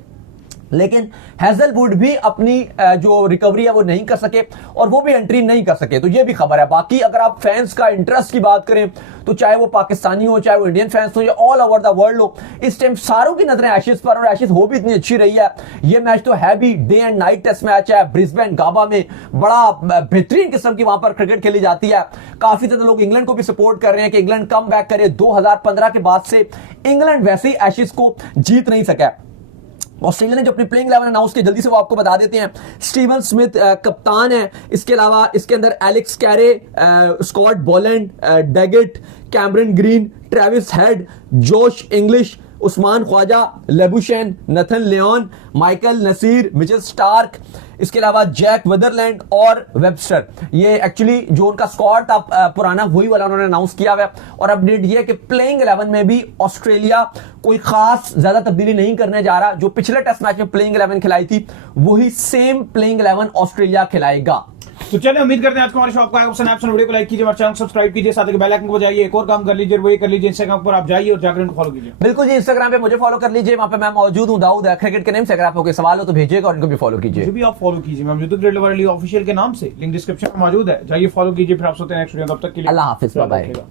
लेकिन हैजलवुड भी अपनी जो रिकवरी है वो नहीं कर सके और वो भी एंट्री नहीं कर सके, तो ये भी खबर है। बाकी अगर आप फैंस का इंटरेस्ट की बात करें तो चाहे वो पाकिस्तानी हो, चाहे वो इंडियन फैंस हो या ऑल ओवर द वर्ल्ड हो, इस टाइम सारों की नजरें एशेज पर, और एशेज हो भी इतनी अच्छी रही है। ये मैच तो है भी day and night test match है, ब्रिस्बेन गाबा में बड़ा बेहतरीन किस्म की वहां पर क्रिकेट खेली जाती है। काफी ज्यादा लोग इंग्लैंड को भी सपोर्ट कर रहे हैं कि इंग्लैंड कम बैक करे। 2015 के बाद से इंग्लैंड वैसे ही एशेज को जीत नहीं सका। ऑस्ट्रेलिया ने जो अपनी प्लेइंग 11 अनाउंस की, जल्दी से वो आपको बता देते हैं। स्टीवन स्मिथ कप्तान है, इसके अलावा इसके अंदर Alex Carey, Scott Boland, Doggett, Cameron Green, Travis Head, Josh Inglis, Usman Khawaja, Labuschagne, Nathan Lyon, Michael Neser, Mitchell Starc, इसके अलावा जैक वेदरलैंड और वेबस्टर। ये एक्चुअली जो उनका स्क्वाड था पुराना, वही वाला उन्होंने अनाउंस किया हुआ है। और अपडेट ये है कि प्लेइंग 11 में भी ऑस्ट्रेलिया कोई खास ज्यादा तब्दीली नहीं करने जा रहा। जो पिछले टेस्ट मैच में प्लेइंग 11 खिलाई थी, वही सेम प्लेइंग 11 ऑस्ट्रेलिया खिलाएगा। तो चलिए, उम्मीद करते हैं आज को हमारे शो आपको आएगा पसंद। वीडियो को लाइक कीजिए, हमारे चैनल को सब्सक्राइब कीजिए, साथ ही बेल आइकन को बजाइए। एक और काम कर लीजिए, वो ये कर लीजिए, इंस्टाग्राम पर आप जाइए और जाकर उनको फॉलो कीजिए। बिल्कुल जी, इंस्टाग्राम पे मुझे फॉलो कर लीजिए, वहां पे मैं मौजूद हूं, दाऊद क्रिकेट के नेम से। अगर आपको कोई सवाल हो तो भेजिएगा और इनको भी फॉलो कीजिए। जो भी आप फॉलो कीजिए, मैं मौजूद ऑफिशियल के नाम से, लिंक डिस्क्रिप्शन में मौजूद है, जाइए फॉलो कीजिए। फिर आप सोते हैं नेक्स्ट वीडियो, तब तक के लिए अल्लाह हाफिज, बाय बाय।